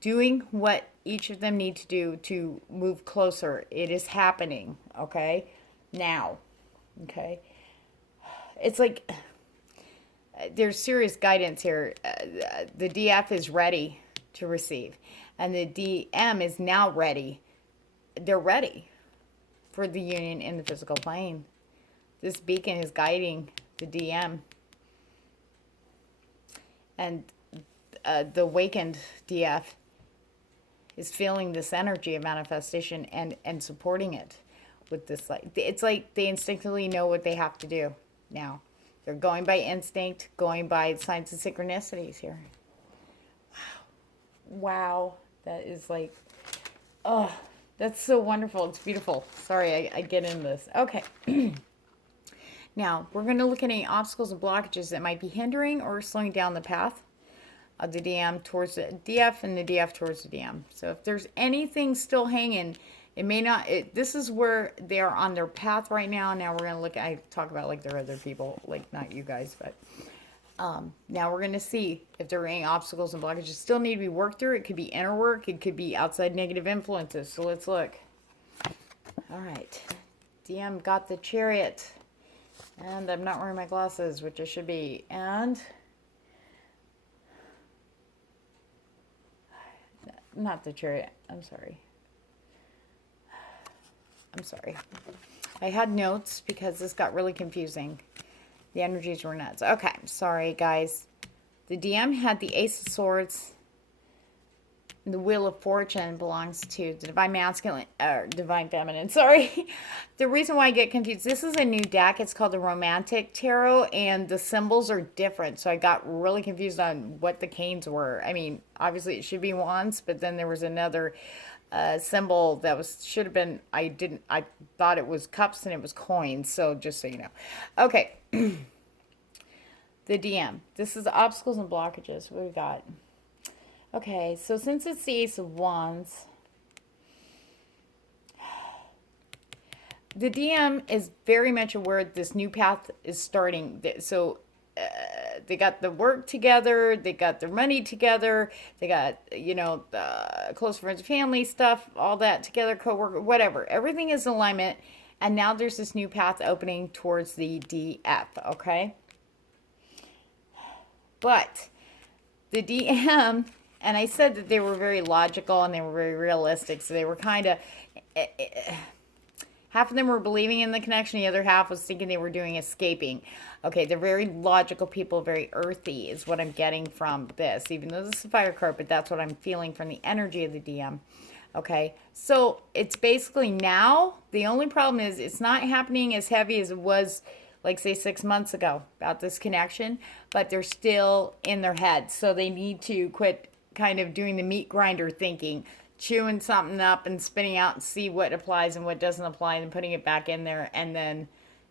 doing what each of them need to do to move closer. It is happening, okay? Now, okay? It's like there's serious guidance here. The DF is ready to receive, and the DM is now ready. They're ready for the union in the physical plane. This beacon is guiding the DM. And the awakened DF is feeling this energy of manifestation and supporting it with this light. It's like they instinctively know what they have to do now. They're going by instinct, going by signs and synchronicities here. Wow. Wow. That is like, oh, that's so wonderful. It's beautiful. Sorry, I get into this. Okay. Now, we're going to look at any obstacles and blockages that might be hindering or slowing down the path of the DM towards the DF and the DF towards the DM. So if there's anything still hanging, it may not, this is where they are on their path right now. Now we're going to look, I talk about like they're other people, like not you guys, but now we're going to see if there are any obstacles and blockages still need to be worked through. It could be inner work. It could be outside negative influences. So let's look. All right. DM got the Chariot. And I'm not wearing my glasses, which I should be. And not the Chariot. I'm sorry. I had notes because this got really confusing. The energies were nuts. Okay, sorry, guys. The DM had the Ace of Swords. The Wheel of Fortune belongs to the Divine Masculine, or Divine Feminine, sorry. The reason why I get confused, this is a new deck. It's called the Romantic Tarot, and the symbols are different. So I got really confused on what the canes were. I mean, obviously it should be wands, but then there was another symbol that should have been, I thought it was cups and it was coins. So just so you know. Okay. The DM. This is the obstacles and blockages. What do we got? Okay, so since it's the Ace of Wands, the DM is very much aware this new path is starting. So got the work together, they got their money together, they got, the close friends, family stuff, all that together, coworker, whatever. Everything is in alignment. And now there's this new path opening towards the DF, okay? But the DM, and I said that they were very logical and they were very realistic, so they were kind of, half of them were believing in the connection, the other half was thinking they were doing escaping. Okay, they're very logical people, very earthy is what I'm getting from this, even though this is a fire card, but that's what I'm feeling from the energy of the DM. Okay, so it's basically now, the only problem is it's not happening as heavy as it was, like say 6 months ago about this connection, but they're still in their head. So they need to quit kind of doing the meat grinder thinking, chewing something up and spinning out and see what applies and what doesn't apply and putting it back in there and then,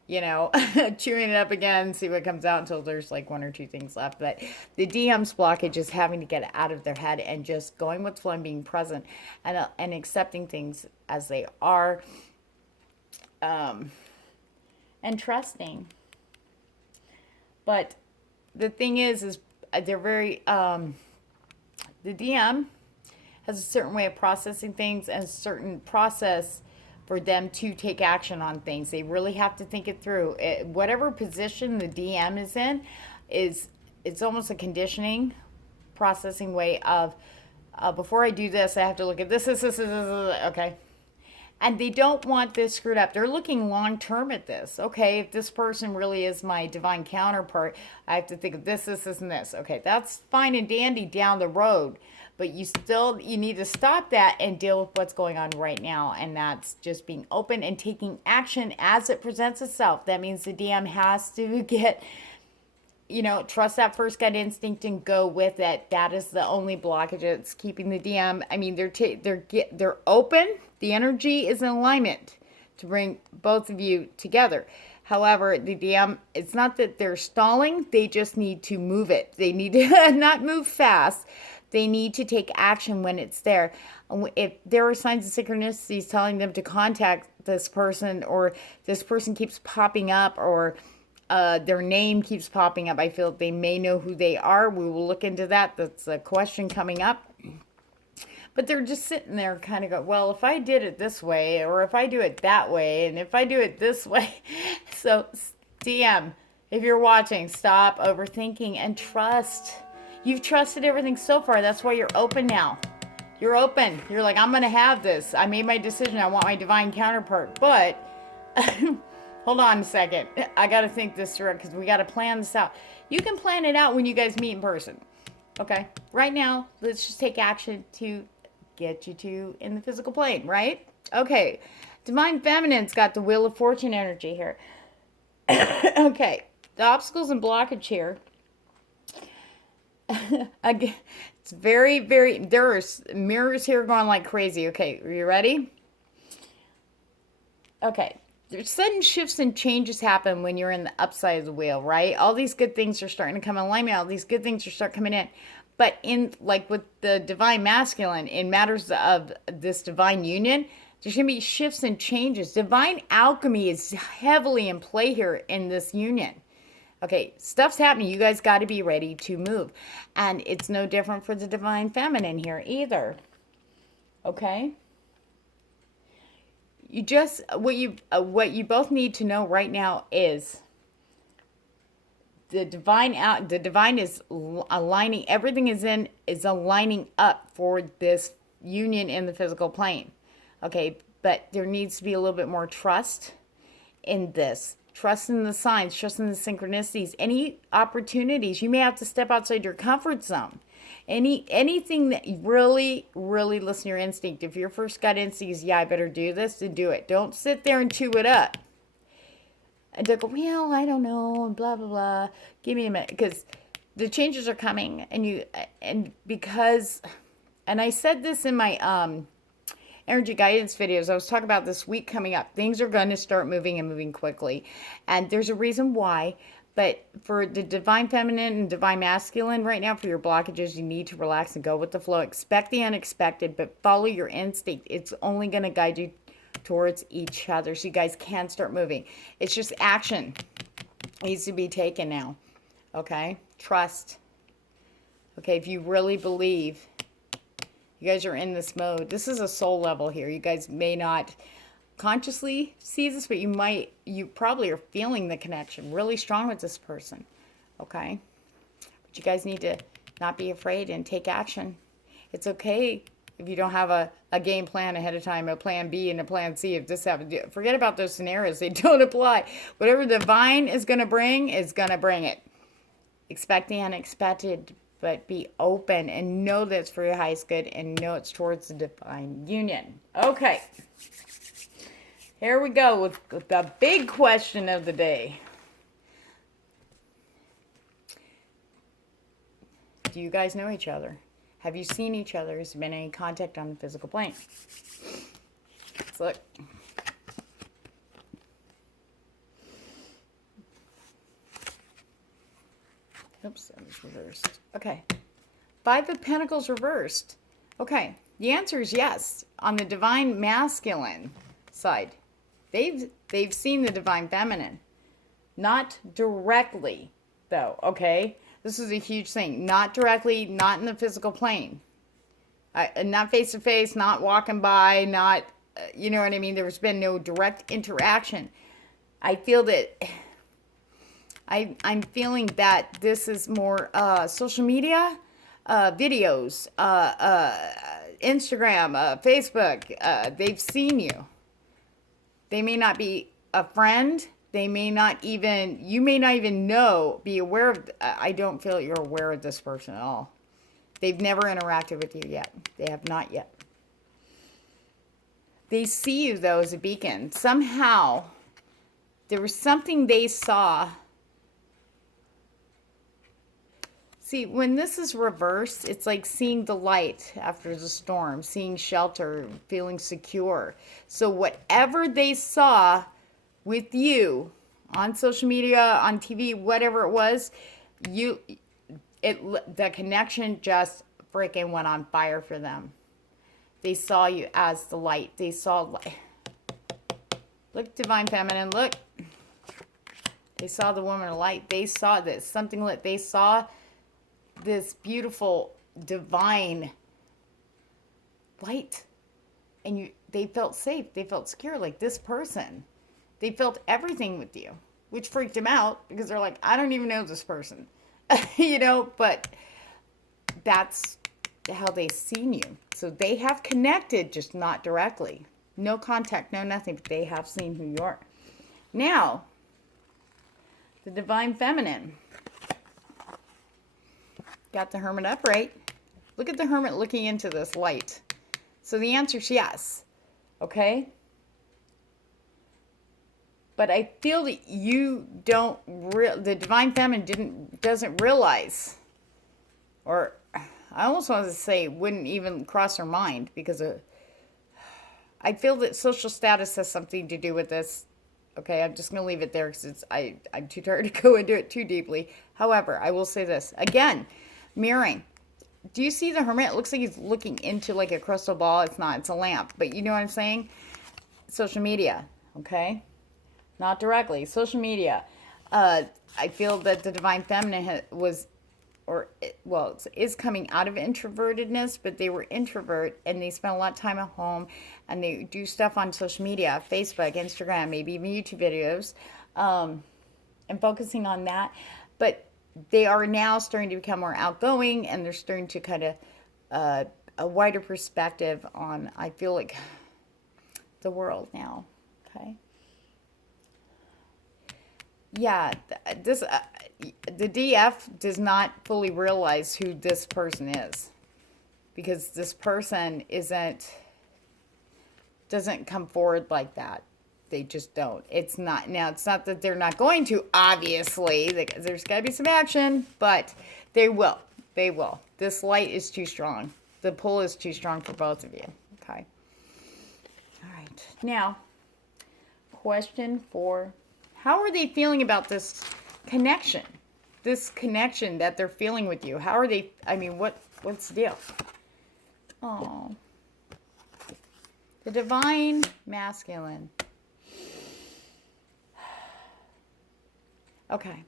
chewing it up again, see what comes out until there's like 1 or 2 things left. But the DM's blockage is having to get it out of their head and just going with flow and being present and accepting things as they are, and trusting. But the thing is they're very, the DM has a certain way of processing things and a certain process for them to take action on things. They really have to think it through. Whatever position the DM is in, it's almost a conditioning, processing way of, before I do this, I have to look at this, okay? And they don't want this screwed up. They're looking long term at this. Okay, if this person really is my divine counterpart, I have to think of this, and this. Okay, that's fine and dandy down the road. But you need to stop that and deal with what's going on right now. And that's just being open and taking action as it presents itself. That means the DM has to get, trust that first gut instinct and go with it. That is the only blockage that's keeping the DM. I mean, they're open. The energy is in alignment to bring both of you together. However, the DM, it's not that they're stalling. They just need to move it. They need to not move fast. They need to take action when it's there. If there are signs of synchronicities telling them to contact this person, or this person keeps popping up, or their name keeps popping up, I feel they may know who they are. We will look into that. That's a question coming up. But they're just sitting there kind of go, well, if I did it this way, or if I do it that way, and if I do it this way. So DM, if you're watching, stop overthinking and trust. You've trusted everything so far. That's why you're open now. You're open. You're like, I'm going to have this. I made my decision. I want my divine counterpart. But hold on a second. I got to think this through because we got to plan this out. You can plan it out when you guys meet in person. Okay? Right now, let's just take action to get you to in the physical plane, right? Okay. Divine Feminine's got the Wheel of Fortune energy here. Okay. The obstacles and blockage here. Again, it's very, very, there are mirrors here going like crazy. Okay, are you ready? Okay, there's sudden shifts and changes happen when you're in the upside of the wheel, right? All these good things are starting to come in alignment. All these good things are starting coming in. But in, like with the divine masculine, in matters of this divine union, there's going to be shifts and changes. Divine alchemy is heavily in play here in this union. Okay, stuff's happening. You guys got to be ready to move. And it's no different for the divine feminine here either. Okay? You just, what you both need to know right now is the divine is aligning, everything is aligning up for this union in the physical plane. Okay, but there needs to be a little bit more trust in this. Trust in the signs, trust in the synchronicities, any opportunities. You may have to step outside your comfort zone. Anything that you really, really listen to your instinct. If your first gut instinct is, yeah, I better do this, then do it. Don't sit there and chew it up. And don't go, well, I don't know, and blah, blah, blah. Give me a minute. Because the changes are coming. And I said this in my energy guidance videos. I was talking about this week coming up. Things are going to start moving and moving quickly. And there's a reason why. But for the divine feminine and divine masculine right now, for your blockages, you need to relax and go with the flow. Expect the unexpected, but follow your instinct. It's only going to guide you towards each other so you guys can start moving. It's just action needs to be taken now. Okay? trust. Okay, if you really believe, you guys are in this mode. This is a soul level here. You guys may not consciously see this, but you probably are feeling the connection really strong with this person. Okay? But you guys need to not be afraid and take action. It's okay if you don't have a game plan ahead of time, a plan B and a plan C. If this happens, forget about those scenarios. They don't apply. Whatever the divine is going to bring it. Expect the unexpected, but be open and know that's for your highest good and know it's towards the divine union. Okay. Here we go with the big question of the day. Do you guys know each other? Have you seen each other? Has there been any contact on the physical plane? Let's look. Oops, that was reversed. Okay. 5 of Pentacles reversed. Okay. The answer is yes. On the divine masculine side, they've seen the divine feminine. Not directly, though, okay? This is a huge thing. Not directly, not in the physical plane. Not face-to-face, not walking by, not, you know what I mean? There's been no direct interaction. I feel that, I'm feeling that this is more social media, videos, Instagram, Facebook. They've seen you. They may not be a friend. They may not even, you may not even be aware of, I don't feel you're aware of this person at all. They've never interacted with you yet. They have not yet. They see you, though, as a beacon. Somehow, there was something they saw. See, when this is reversed, it's like seeing the light after the storm, seeing shelter, feeling secure. So whatever they saw with you on social media, on TV, whatever it was, the connection just freaking went on fire for them. They saw you as the light. They saw light. Look, divine feminine, look. They saw the woman of light. They saw this, something lit. They saw this beautiful divine light. And they felt safe. They felt secure. Like this person. They felt everything with you, which freaked them out because they're like, I don't even know this person, you know, but that's how they've seen you. So they have connected, just not directly. No contact, no nothing, but they have seen who you are. Now, the divine feminine. Got the Hermit upright. Look at the Hermit looking into this light. So the answer is yes. Okay? But I feel that you don't, the divine feminine doesn't realize, or I almost want to say wouldn't even cross her mind because I feel that social status has something to do with this. Okay, I'm just going to leave it there because I'm too tired to go into it too deeply. However, I will say this. Again, mirroring. Do you see the Hermit? It looks like he's looking into like a crystal ball. It's not. It's a lamp. But you know what I'm saying? Social media. Okay? Not directly. Social media. I feel that the divine feminine is coming out of introvertedness, but they were introvert and they spent a lot of time at home and they do stuff on social media, Facebook, Instagram, maybe even YouTube videos, and focusing on that. But they are now starting to become more outgoing and they're starting to kind of a wider perspective on, I feel like, the world now. Okay. Yeah, the DF does not fully realize who this person is because this person doesn't come forward like that. They just don't. It's not that they're not going to, obviously. There's got to be some action, but they will. They will. This light is too strong. The pull is too strong for both of you. Okay. All right. Now, question 4. How are they feeling about this connection? This connection that they're feeling with you. How are they, what's the deal? Oh. The divine masculine. Okay.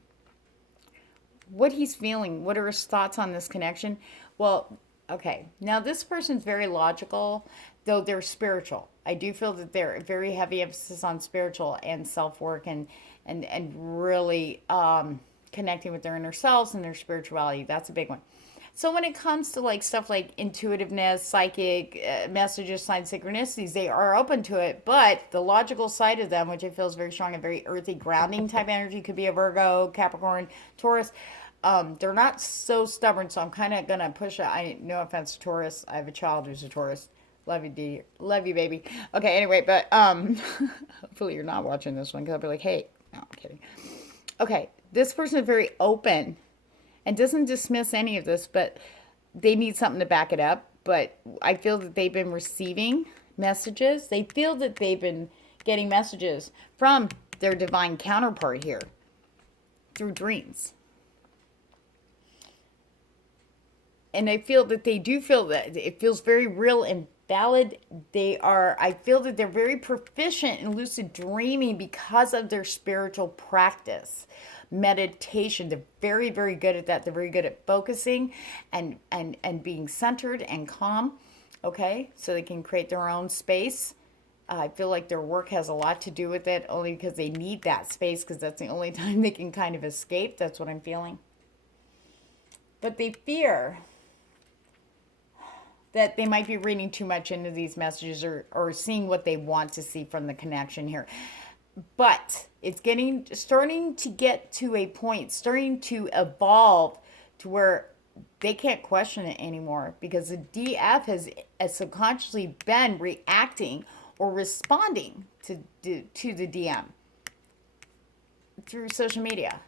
what he's feeling. What are his thoughts on this connection? Well, okay. Now, this person's very logical, though they're spiritual. I do feel that they're very heavy emphasis on spiritual and self work and really connecting with their inner selves and their spirituality. That's a big one. So when it comes to like stuff like intuitiveness, psychic messages, signs, synchronicities, they are open to it. But the logical side of them, which I feel is very strong and very earthy, grounding type energy, could be a Virgo, Capricorn, Taurus. They're not so stubborn, so I'm kind of gonna push it. No offense to Taurus. I have a child who's a Taurus. Love you, D. Love you, baby. Okay, anyway, but hopefully you're not watching this one because I'll be like, hey, no, I'm kidding. Okay, this person is very open and doesn't dismiss any of this, but they need something to back it up. But I feel that they've been receiving messages. They feel that they've been getting messages from their divine counterpart here through dreams. And I feel that they do feel that it feels very real and valid. I feel that they're very proficient in lucid dreaming because of their spiritual practice. Meditation, they're very, very good at that. They're very good at focusing and being centered and calm. Okay, so they can create their own space. I feel like their work has a lot to do with it, only because they need that space, because that's the only time they can kind of escape. That's what I'm feeling. But they fear that they might be reading too much into these messages, or seeing what they want to see from the connection here. But it's starting to get to a point, starting to evolve to where they can't question it anymore, because the DF has subconsciously been reacting or responding to the DM through social media.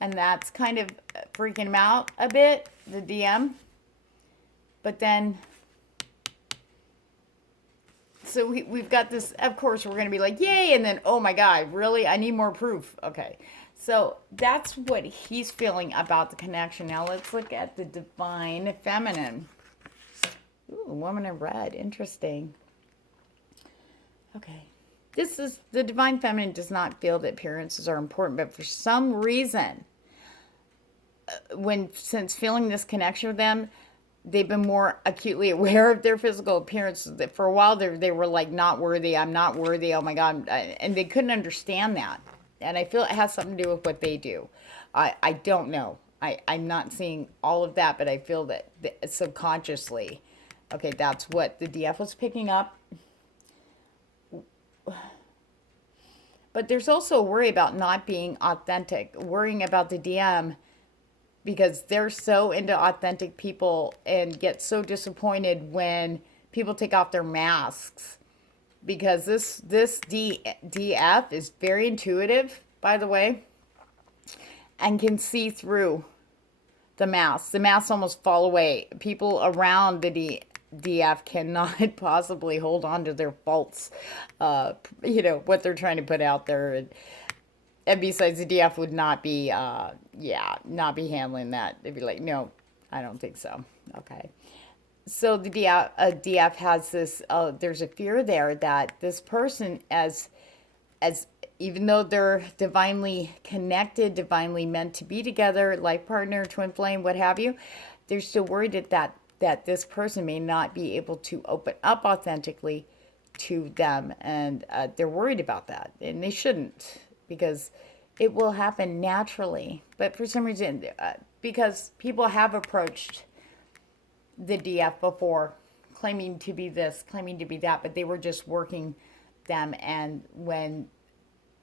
And that's kind of freaking them out a bit, the DM. But then, so we've got this, of course, we're going to be like, yay, and then, oh my God, really? I need more proof. Okay, so that's what he's feeling about the connection. Now let's look at the divine feminine. Ooh, woman in red, interesting. Okay, this is, the divine feminine does not feel that appearances are important, but for some reason, since feeling this connection with them, they've been more acutely aware of their physical appearance. For a while, they were like, not worthy, I'm not worthy, oh my God. And they couldn't understand that. And I feel it has something to do with what they do. I don't know. I'm not seeing all of that, but I feel that subconsciously, okay, that's what the DF was picking up. But there's also a worry about not being authentic, worrying about the DM, because they're so into authentic people and get so disappointed when people take off their masks. Because this DF is very intuitive, by the way, and can see through the masks. The masks almost fall away. People around the DF cannot possibly hold on to their faults, what they're trying to put out there. And besides, the DF would not be, not be handling that. They'd be like, no, I don't think so. Okay. So the DF has this, there's a fear there that this person, as even though they're divinely connected, divinely meant to be together, life partner, twin flame, what have you, they're still worried that this person may not be able to open up authentically to them. And they're worried about that. And they shouldn't, because it will happen naturally. But for some reason, because people have approached the DF before, claiming to be this, claiming to be that, but they were just working them. And when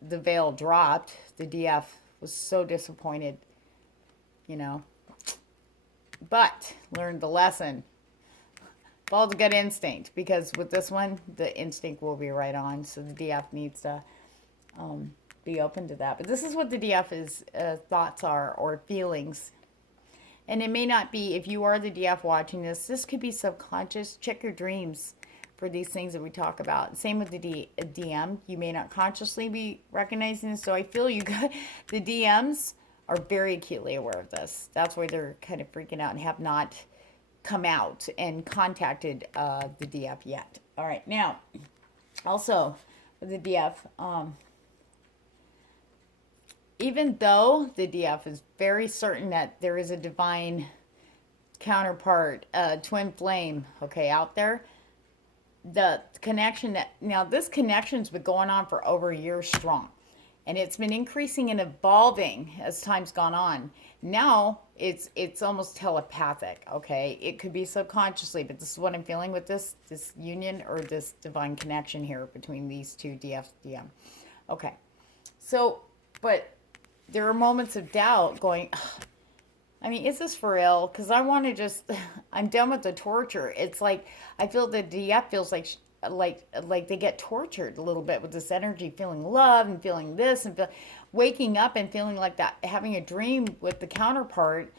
the veil dropped, the DF was so disappointed, but learned the lesson. Follow the gut instinct, because with this one, the instinct will be right on. So the DF needs to be open to that. But this is what the DF's thoughts are, or feelings. And it may not be, if you are the DF watching this could be subconscious. Check your dreams for these things that we talk about. Same with the DM. You may not consciously be recognizing this. So I feel the DMs are very acutely aware of this. That's why they're kind of freaking out and have not come out and contacted the DF yet. All right. Now, also, the DF, even though the DF is very certain that there is a divine counterpart, twin flame, okay, out there, the connection that now this connection's been going on for over a year strong, and it's been increasing and evolving as time's gone on. Now it's almost telepathic, okay? It could be subconsciously, but this is what I'm feeling with this union or this divine connection here between these two, DF DM. Okay, so but there are moments of doubt going, I mean, is this for real? Because I want to just, I'm done with the torture. It's like, I feel the DF feels like they get tortured a little bit with this energy, feeling love and feeling this and waking up and feeling like that, having a dream with the counterpart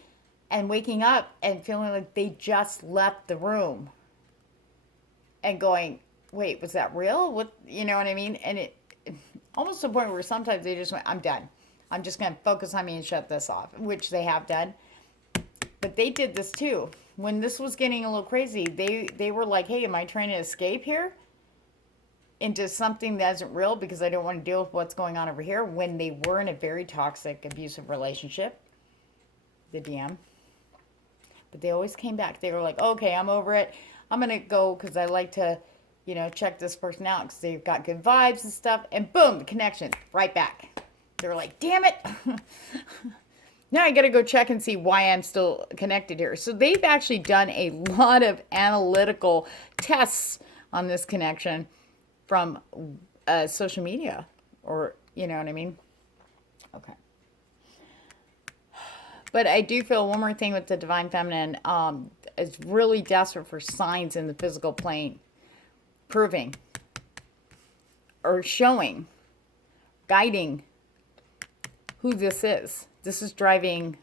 and waking up and feeling like they just left the room and going, wait, was that real? What, you know what I mean? And it almost to the point where sometimes they just went, I'm done. I'm just going to focus on me and shut this off, which they have done. But they did this too. When this was getting a little crazy, they were like, hey, am I trying to escape here into something that isn't real because I don't want to deal with what's going on over here, when they were in a very toxic, abusive relationship, the DM. But they always came back. They were like, okay, I'm over it. I'm going to go because I like to, you know, check this person out because they've got good vibes and stuff. And boom, the connection, right back. They were like, damn it. Now I got to go check and see why I'm still connected here. So they've actually done a lot of analytical tests on this connection from social media, or, you know what I mean? Okay. But I do feel one more thing with the Divine Feminine is really desperate for signs in the physical plane, proving or showing, guiding who this is. This is driving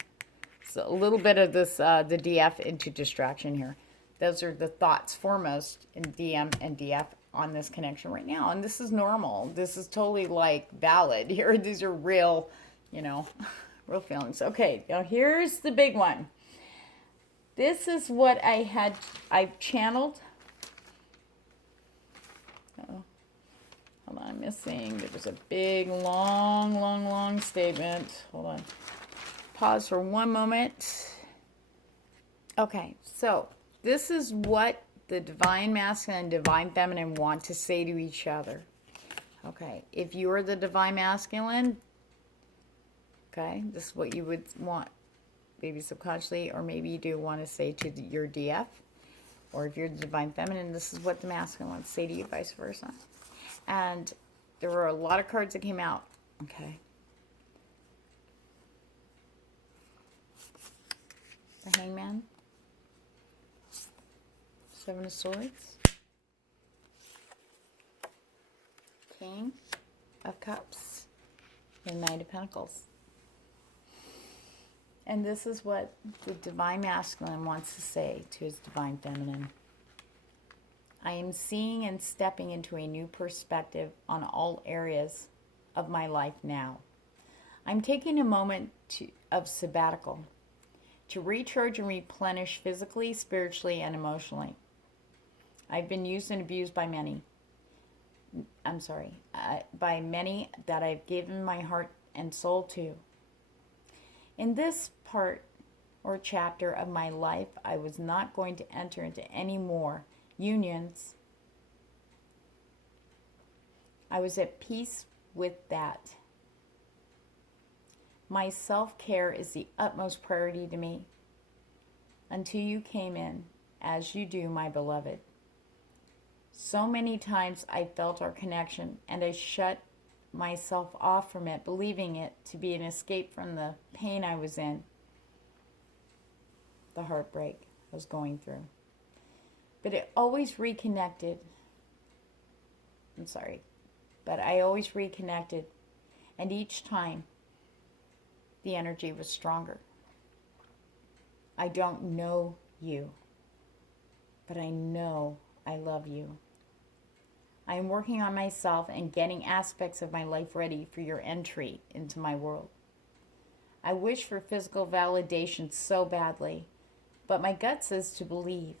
a little bit of this, the DF into distraction here. Those are the thoughts foremost in DM and DF on this connection right now. And this is normal. This is totally like valid here. These are real, you know, real feelings. Okay, now here's the big one. This is what I've channeled. Uh-oh. Hold on, I'm missing. There was a big, long statement. Hold on. Pause for one moment. Okay, so this is what the Divine Masculine and Divine Feminine want to say to each other. Okay, if you are the Divine Masculine, okay, this is what you would want, maybe subconsciously, or maybe you do want to say to your DF. Or if you're the Divine Feminine, this is what the Masculine wants to say to you, vice versa. And there were a lot of cards that came out. Okay. The Hangman. Seven of Swords. King of Cups. The Knight of Pentacles. And this is what the Divine Masculine wants to say to his Divine Feminine. I am seeing and stepping into a new perspective on all areas of my life now. I'm taking a moment of sabbatical to recharge and replenish physically, spiritually, and emotionally. I've been used and abused by many. By many that I've given my heart and soul to. In this part or chapter of my life, I was not going to enter into any more unions. I was at peace with that. My self-care is the utmost priority to me. Until you came in, as you do, my beloved. So many times I felt our connection, and I shut myself off from it, believing it to be an escape from the pain I was in, the heartbreak I was going through. But it always reconnected. But I always reconnected, and each time the energy was stronger. I don't know you, but I know I love you. I am working on myself and getting aspects of my life ready for your entry into my world. I wish for physical validation so badly, but my gut says to believe,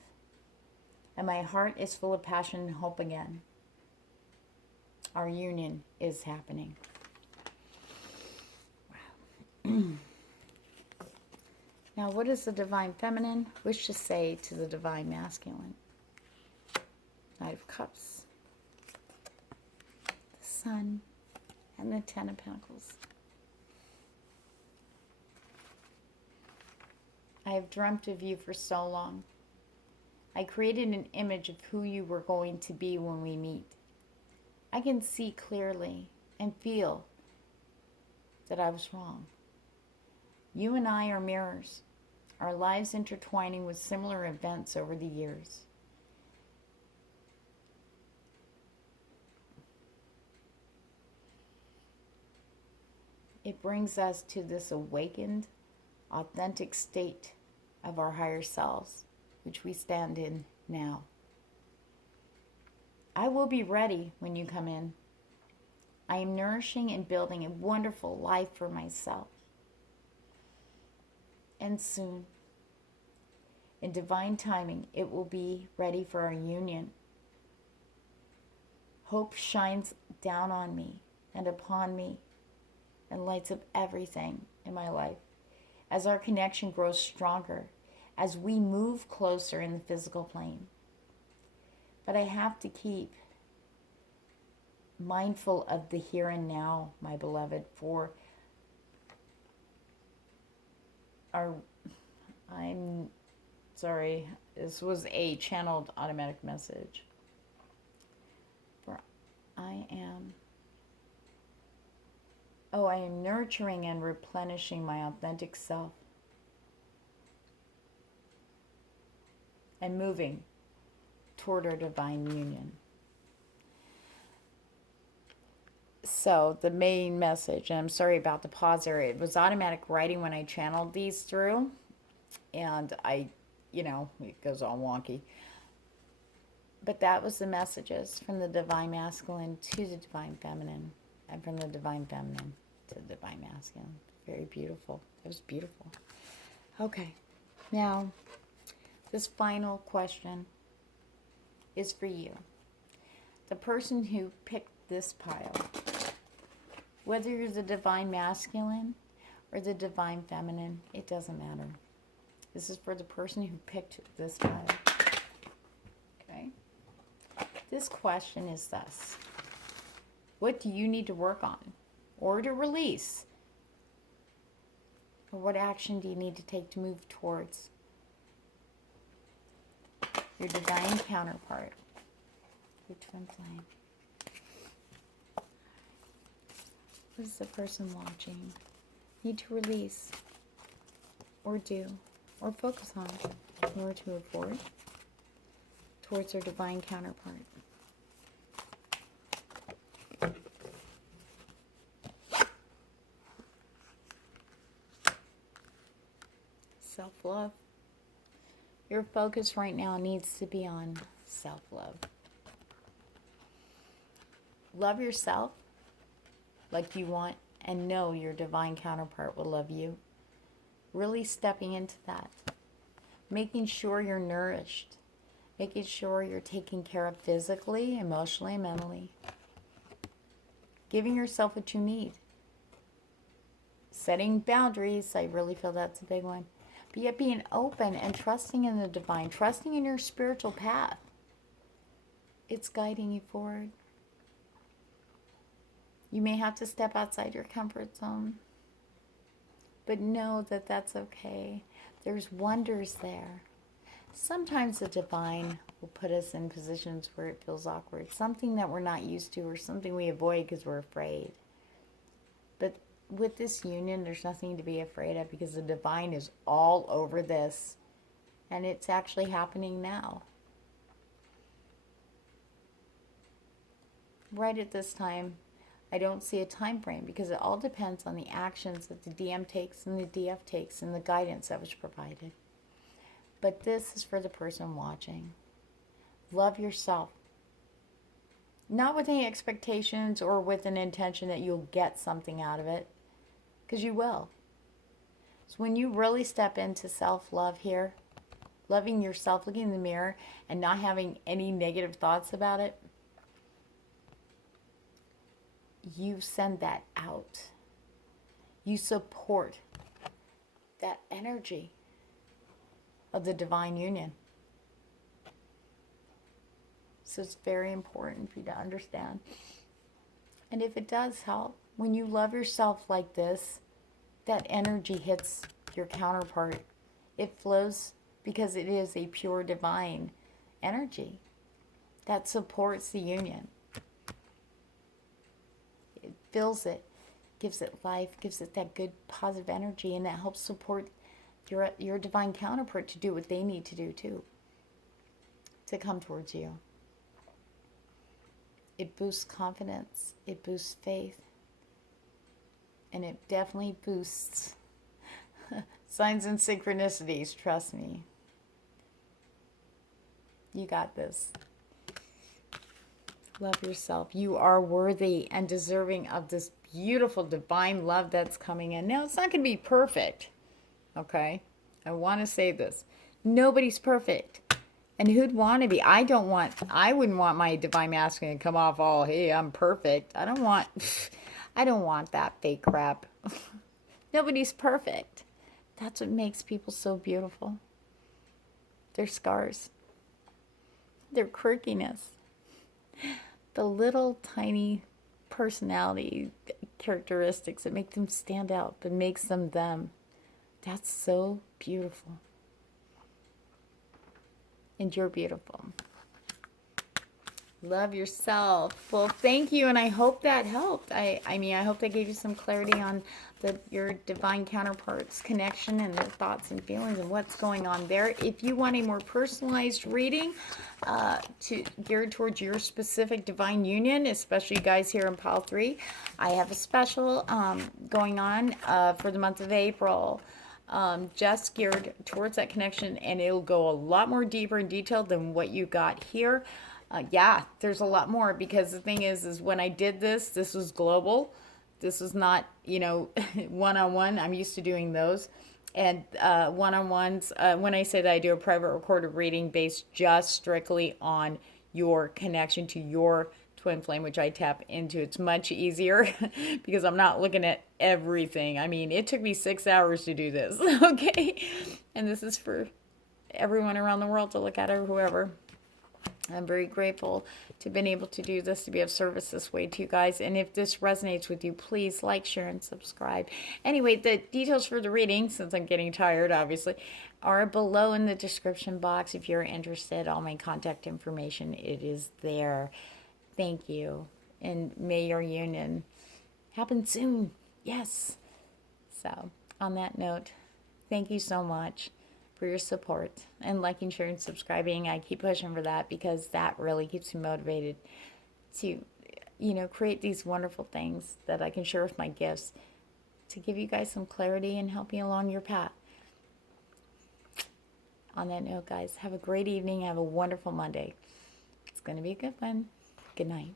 and my heart is full of passion and hope again. Our union is happening. Wow. Now, what does the Divine Feminine wish to say to the Divine Masculine? Knight of Cups, the Sun, and the Ten of Pentacles. I have dreamt of you for so long. I created an image of who you were going to be when we meet. I can see clearly and feel that I was wrong. You and I are mirrors, our lives intertwining with similar events over the years. It brings us to this awakened, authentic state of our higher selves, which we stand in now. I will be ready when you come in. I am nourishing and building a wonderful life for myself. And soon, in divine timing, it will be ready for our union. Hope shines down on me and upon me and lights up everything in my life as our connection grows stronger, as we move closer in the physical plane. But I have to keep mindful of the here and now, my beloved, for I'm sorry, this was a channeled automatic message. For I am nurturing and replenishing my authentic self and moving toward our divine union. So the main message, and I'm sorry about the pause there, it was automatic writing when I channeled these through, and it goes all wonky. But that was the messages from the Divine Masculine to the Divine Feminine, and from the Divine Feminine to the Divine Masculine. Very beautiful. It was beautiful. Okay, now this final question is for you. The person who picked this pile, whether you're the Divine Masculine or the Divine Feminine, it doesn't matter. This is for the person who picked this pile. Okay? This question is thus: what do you need to work on or to release? Or what action do you need to take to move towards your divine counterpart, your twin flame? What does the person watching need to release or do or focus on in order to move forward towards their divine counterpart? Self-love. Your focus right now needs to be on self-love. Love yourself like you want and know your divine counterpart will love you. Really stepping into that. Making sure you're nourished. Making sure you're taken care of physically, emotionally, and mentally. Giving yourself what you need. Setting boundaries. I really feel that's a big one. But yet being open and trusting in the divine. Trusting in your spiritual path. It's guiding you forward. You may have to step outside your comfort zone. But know that that's okay. There's wonders there. Sometimes the divine will put us in positions where it feels awkward. Something that we're not used to or something we avoid because we're afraid. But with this union, there's nothing to be afraid of because the divine is all over this. And it's actually happening now. Right at this time, I don't see a time frame because it all depends on the actions that the DM takes and the DF takes and the guidance that was provided. But this is for the person watching. Love yourself. Not with any expectations or with an intention that you'll get something out of it, because you will. So when you really step into self-love here, loving yourself, looking in the mirror and not having any negative thoughts about it, you send that out. You support that energy of the divine union. So it's very important for you to understand. And if it does help, when you love yourself like this, that energy hits your counterpart. It flows because it is a pure divine energy that supports the union. It fills it, gives it life, gives it that good positive energy, and that helps support your divine counterpart to do what they need to do too, to come towards you. It boosts confidence, it boosts faith, and it definitely boosts signs and synchronicities, trust me. You got this. Love yourself. You are worthy and deserving of this beautiful divine love that's coming in. Now, it's not going to be perfect, okay? I want to say this. Nobody's perfect. And who'd want to be? I wouldn't want my divine masculine to come off all, hey, I'm perfect. I don't want that fake crap. Nobody's perfect. That's what makes people so beautiful. Their scars. Their quirkiness. The little tiny personality characteristics that make them stand out, that makes them them. That's so beautiful. And you're beautiful. Love yourself. Well, thank you, and I hope that helped. I hope that gave you some clarity on your divine counterparts connection and their thoughts and feelings and what's going on there. If you want a more personalized reading geared towards your specific divine union, especially you guys here in Pile 3, I have a special going on for the month of April. Just geared towards that connection, and it'll go a lot more deeper in detail than what you got here. Yeah, there's a lot more, because the thing is when I did this was global. This was not, one-on-one. I'm used to doing those. And one-on-ones, when I say that I do a private recorded reading based just strictly on your connection to your twin flame, which I tap into, it's much easier because I'm not looking at everything. I mean, it took me 6 hours to do this, okay? And this is for everyone around the world to look at, or whoever. I'm very grateful to have been able to do this, to be of service this way to you guys. And if this resonates with you, please like, share, and subscribe. Anyway, the details for the reading, since I'm getting tired, obviously, are below in the description box. If you're interested, all my contact information, it is there. Thank you. And may your union happen soon. Yes. So, on that note, thank you so much for your support and liking, sharing, subscribing. I keep pushing for that because that really keeps me motivated to, create these wonderful things that I can share with my gifts to give you guys some clarity and help you along your path. On that note, guys, have a great evening. Have a wonderful Monday. It's going to be a good one. Good night.